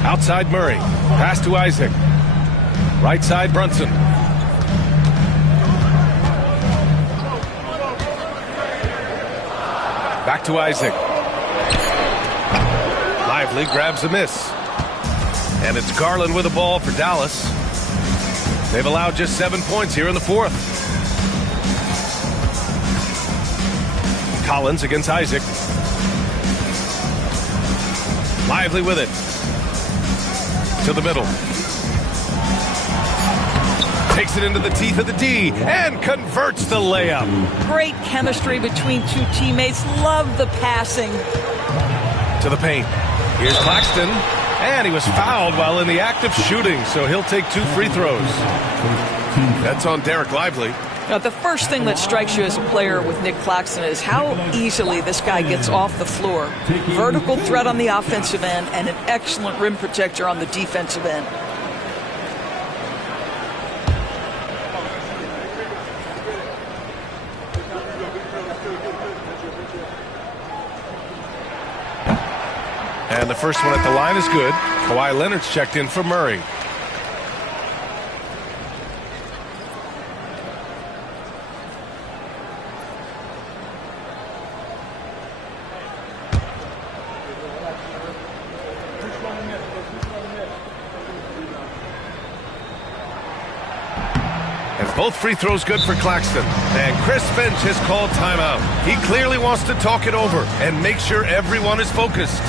Outside Murray. Pass to Isaac. Right side Brunson. Back to Isaac. Lively grabs a miss. And it's Garland with the ball for Dallas. They've allowed just 7 points here in the fourth. Collins against Isaac. Lively with it. To the middle. Takes it into the teeth of the D and converts the layup. Great chemistry between two teammates. Love the passing. To the paint. Here's Claxton. And he was fouled while in the act of shooting, so he'll take 2 free throws. That's on Derek Lively. Now, the first thing that strikes you as a player with Nick Claxton is how easily this guy gets off the floor. Vertical threat on the offensive end and an excellent rim protector on the defensive end. And the first one at the line is good. Kawhi Leonard's checked in for Murray. And both free throws good for Claxton. And Chris Finch has called timeout. He clearly wants to talk it over and make sure everyone is focused.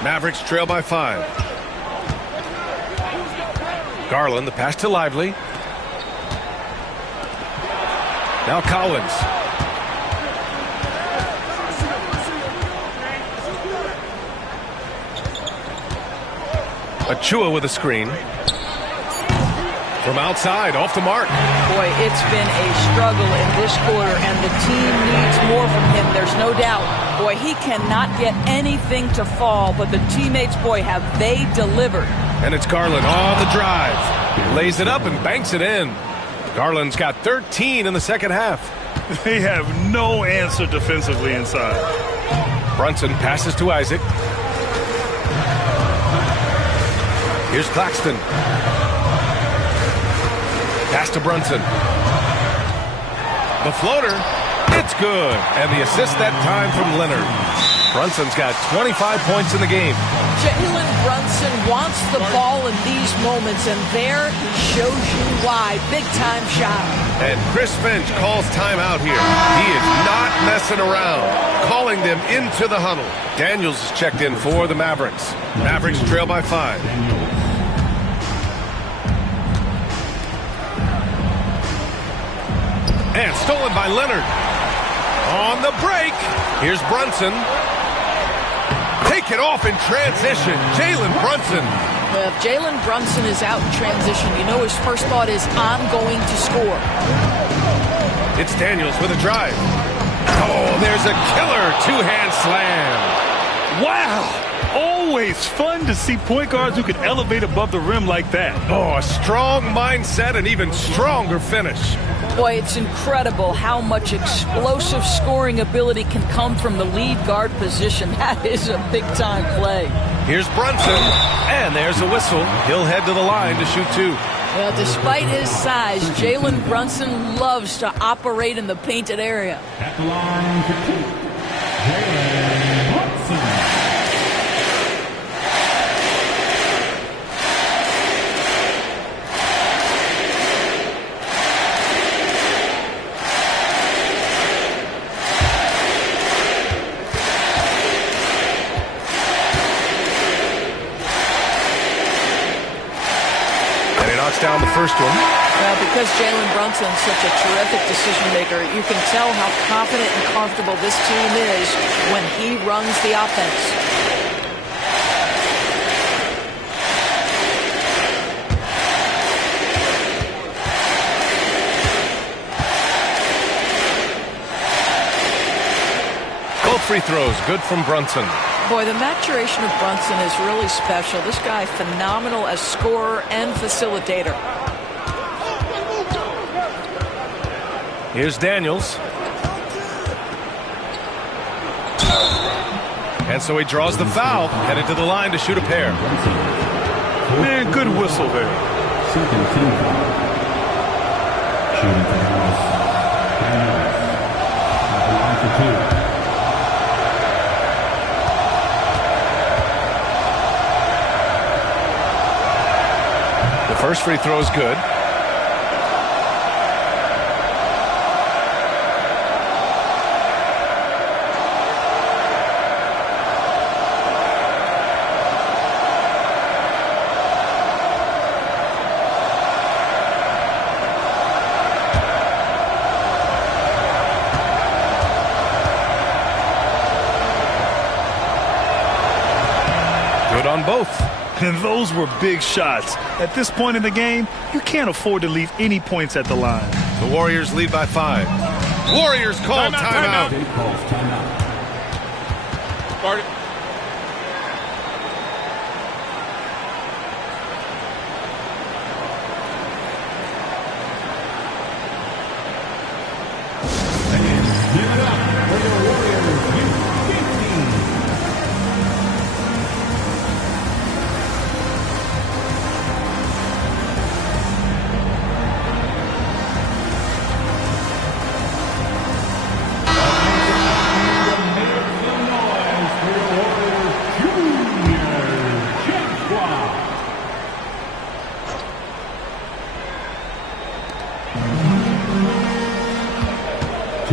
Mavericks trail by 5. Garland, the pass to Lively. Now Collins. Achua with a screen. From outside, off the mark. Boy, it's been a struggle in this quarter, and the team needs more from him. There's no doubt. Boy, he cannot get anything to fall, but the teammates, boy, have they delivered. And it's Garland on the drive. Lays it up and banks it in. Garland's got 13 in the second half. They have no answer defensively inside. Brunson passes to Isaac. Here's Claxton. Pass to Brunson. The floater. It's good. And the assist that time from Leonard. Brunson's got 25 points in the game. Jalen Brunson wants the ball in these moments, and there he shows you why. Big-time shot. And Chris Finch calls timeout here. He is not messing around, calling them into the huddle. Daniels is checked in for the Mavericks. Mavericks trail by 5. And stolen by Leonard. On the break, here's Brunson. Take it off in transition. Jalen Brunson. Well, if Jalen Brunson is out in transition, you know his first thought is, I'm going to score. It's Daniels with a drive. Oh, there's a killer two-hand slam. Wow. Always fun to see point guards who can elevate above the rim like that. Oh, a strong mindset and even stronger finish. Boy, it's incredible how much explosive scoring ability can come from the lead guard position. That is a big-time play. Here's Brunson, and there's a whistle. He'll head to the line to shoot 2. Well, despite his size, Jalen Brunson loves to operate in the painted area. At the line for 2, Jalen Brunson. Down the first one. Well, because Jalen Brunson's such a terrific decision maker, you can tell how confident and comfortable this team is when he runs the offense. Both free throws, good from Brunson. Boy, the maturation of Brunson is really special. This guy, phenomenal as scorer and facilitator. Here's Daniels. And so he draws the foul, headed to the line to shoot a pair. Man, good whistle there. Second team foul. Shooting for Dallas. Daniels. At the line for 2. First free throw is good. Good on both. And those were big shots. At this point in the game, you can't afford to leave any points at the line. The Warriors lead by 5. Warriors call timeout. Guard it. Give it up for the Warriors. 15.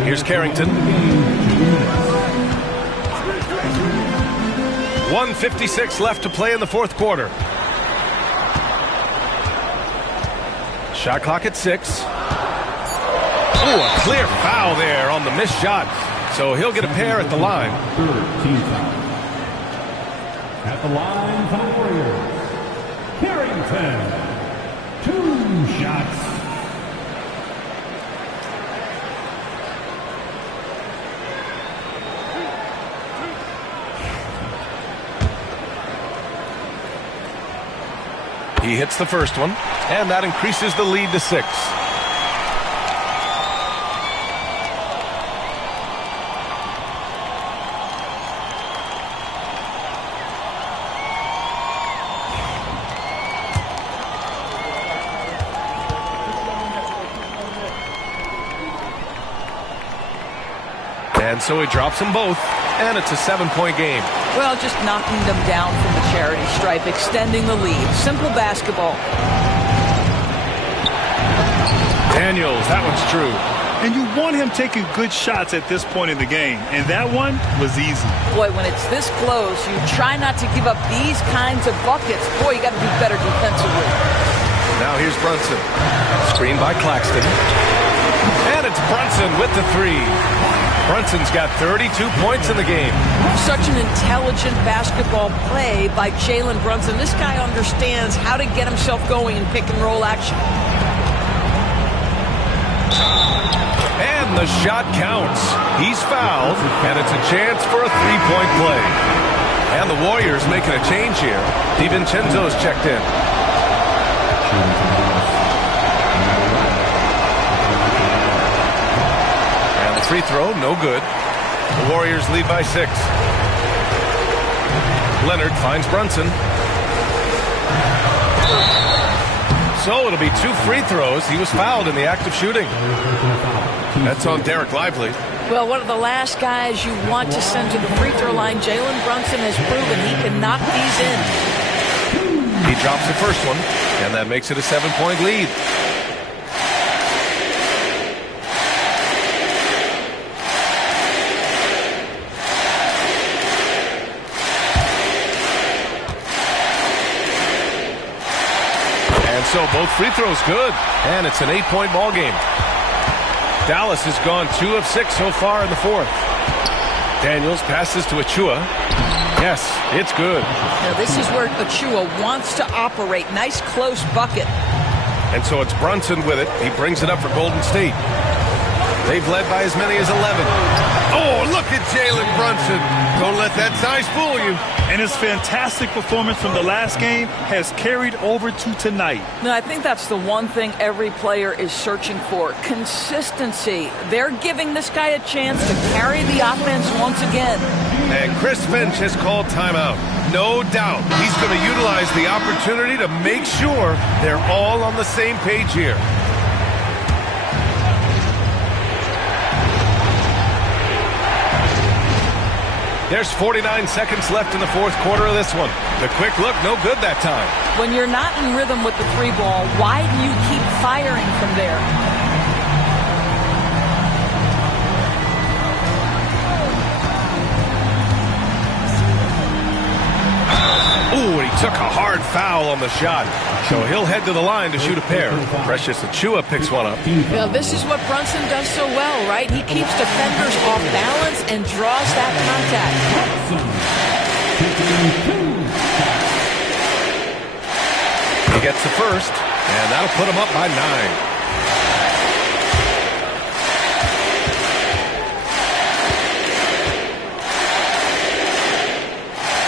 Here's Carrington. 1:56 left to play in the fourth quarter. Shot clock at 6. Ooh, a clear foul there on the missed shot. So he'll get a pair at the line. Third team foul. At the line for the Warriors, Carrington. 2 shots. He hits the first one, and that increases the lead to 6. And so he drops them both, and it's a 7-point game. Well, just knocking them down from the charity stripe, extending the lead. Simple basketball. Daniels, that one's true. And you want him taking good shots at this point in the game, and that one was easy. Boy, when it's this close, you try not to give up these kinds of buckets. Boy, you got to do better defensively. Now here's Brunson. Screen by Claxton. And it's Brunson with the 3. Brunson's got 32 points in the game. Such an intelligent basketball play by Jalen Brunson. This guy understands how to get himself going in pick-and-roll action. And the shot counts. He's fouled, and it's a chance for a 3-point play. And the Warriors making a change here. DiVincenzo's checked in. Free throw, no good. The Warriors lead by 6. Leonard finds Brunson. So it'll be 2 free throws. He was fouled in the act of shooting. That's on Derek Lively. Well, one of the last guys you want to send to the free throw line. Jalen Brunson has proven he can knock these in. He drops the first one, and that makes it a 7-point lead. So both free throws good, and it's an 8-point ball game. Dallas has gone 2 of 6 so far in the 4th. Daniels passes to Achua. Yes, it's good. Now this is where Achua wants to operate. Nice close bucket. And so it's Brunson with it. He brings it up for Golden State. They've led by as many as 11. Oh, look at Jalen Brunson. Don't let that size fool you. And his fantastic performance from the last game has carried over to tonight. No, I think that's the one thing every player is searching for. Consistency. They're giving this guy a chance to carry the offense once again. And Chris Finch has called timeout. No doubt he's going to utilize the opportunity to make sure they're all on the same page here. There's 49 seconds left in the 4th quarter of this one. The quick look, no good that time. When you're not in rhythm with the 3 ball, why do you keep firing from there? Ooh, he took a hard foul on the shot. So he'll head to the line to shoot a pair. Precious Achua picks one up. Now, this is what Brunson does so well, right? He keeps defenders off balance and draws that contact. He gets the first, and that'll put him up by 9.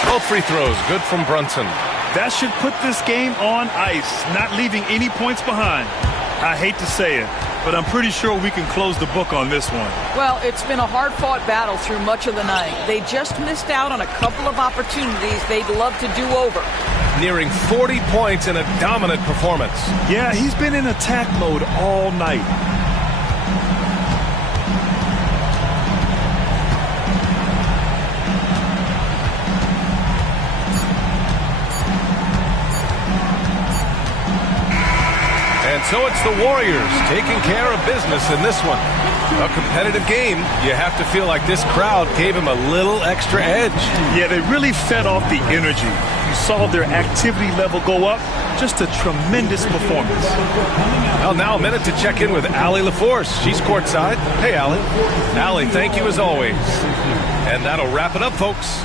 Both free throws, good from Brunson. That should put this game on ice, not leaving any points behind. I hate to say it, but I'm pretty sure we can close the book on this one. Well, it's been a hard-fought battle through much of the night. They just missed out on a couple of opportunities they'd love to do over. Nearing 40 points in a dominant performance. Yeah, he's been in attack mode all night. And so it's the Warriors taking care of business in this one. A competitive game. You have to feel like this crowd gave him a little extra edge. Yeah, they really fed off the energy. You saw their activity level go up. Just a tremendous performance. Well, now a minute to check in with Allie LaForce. She's courtside. Hey, Allie. Allie, thank you as always. And that'll wrap it up, folks.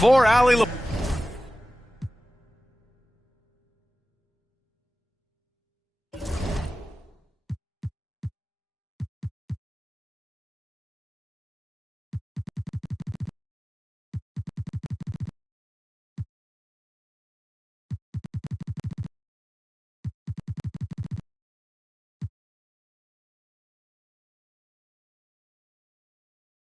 For Allie LaForce.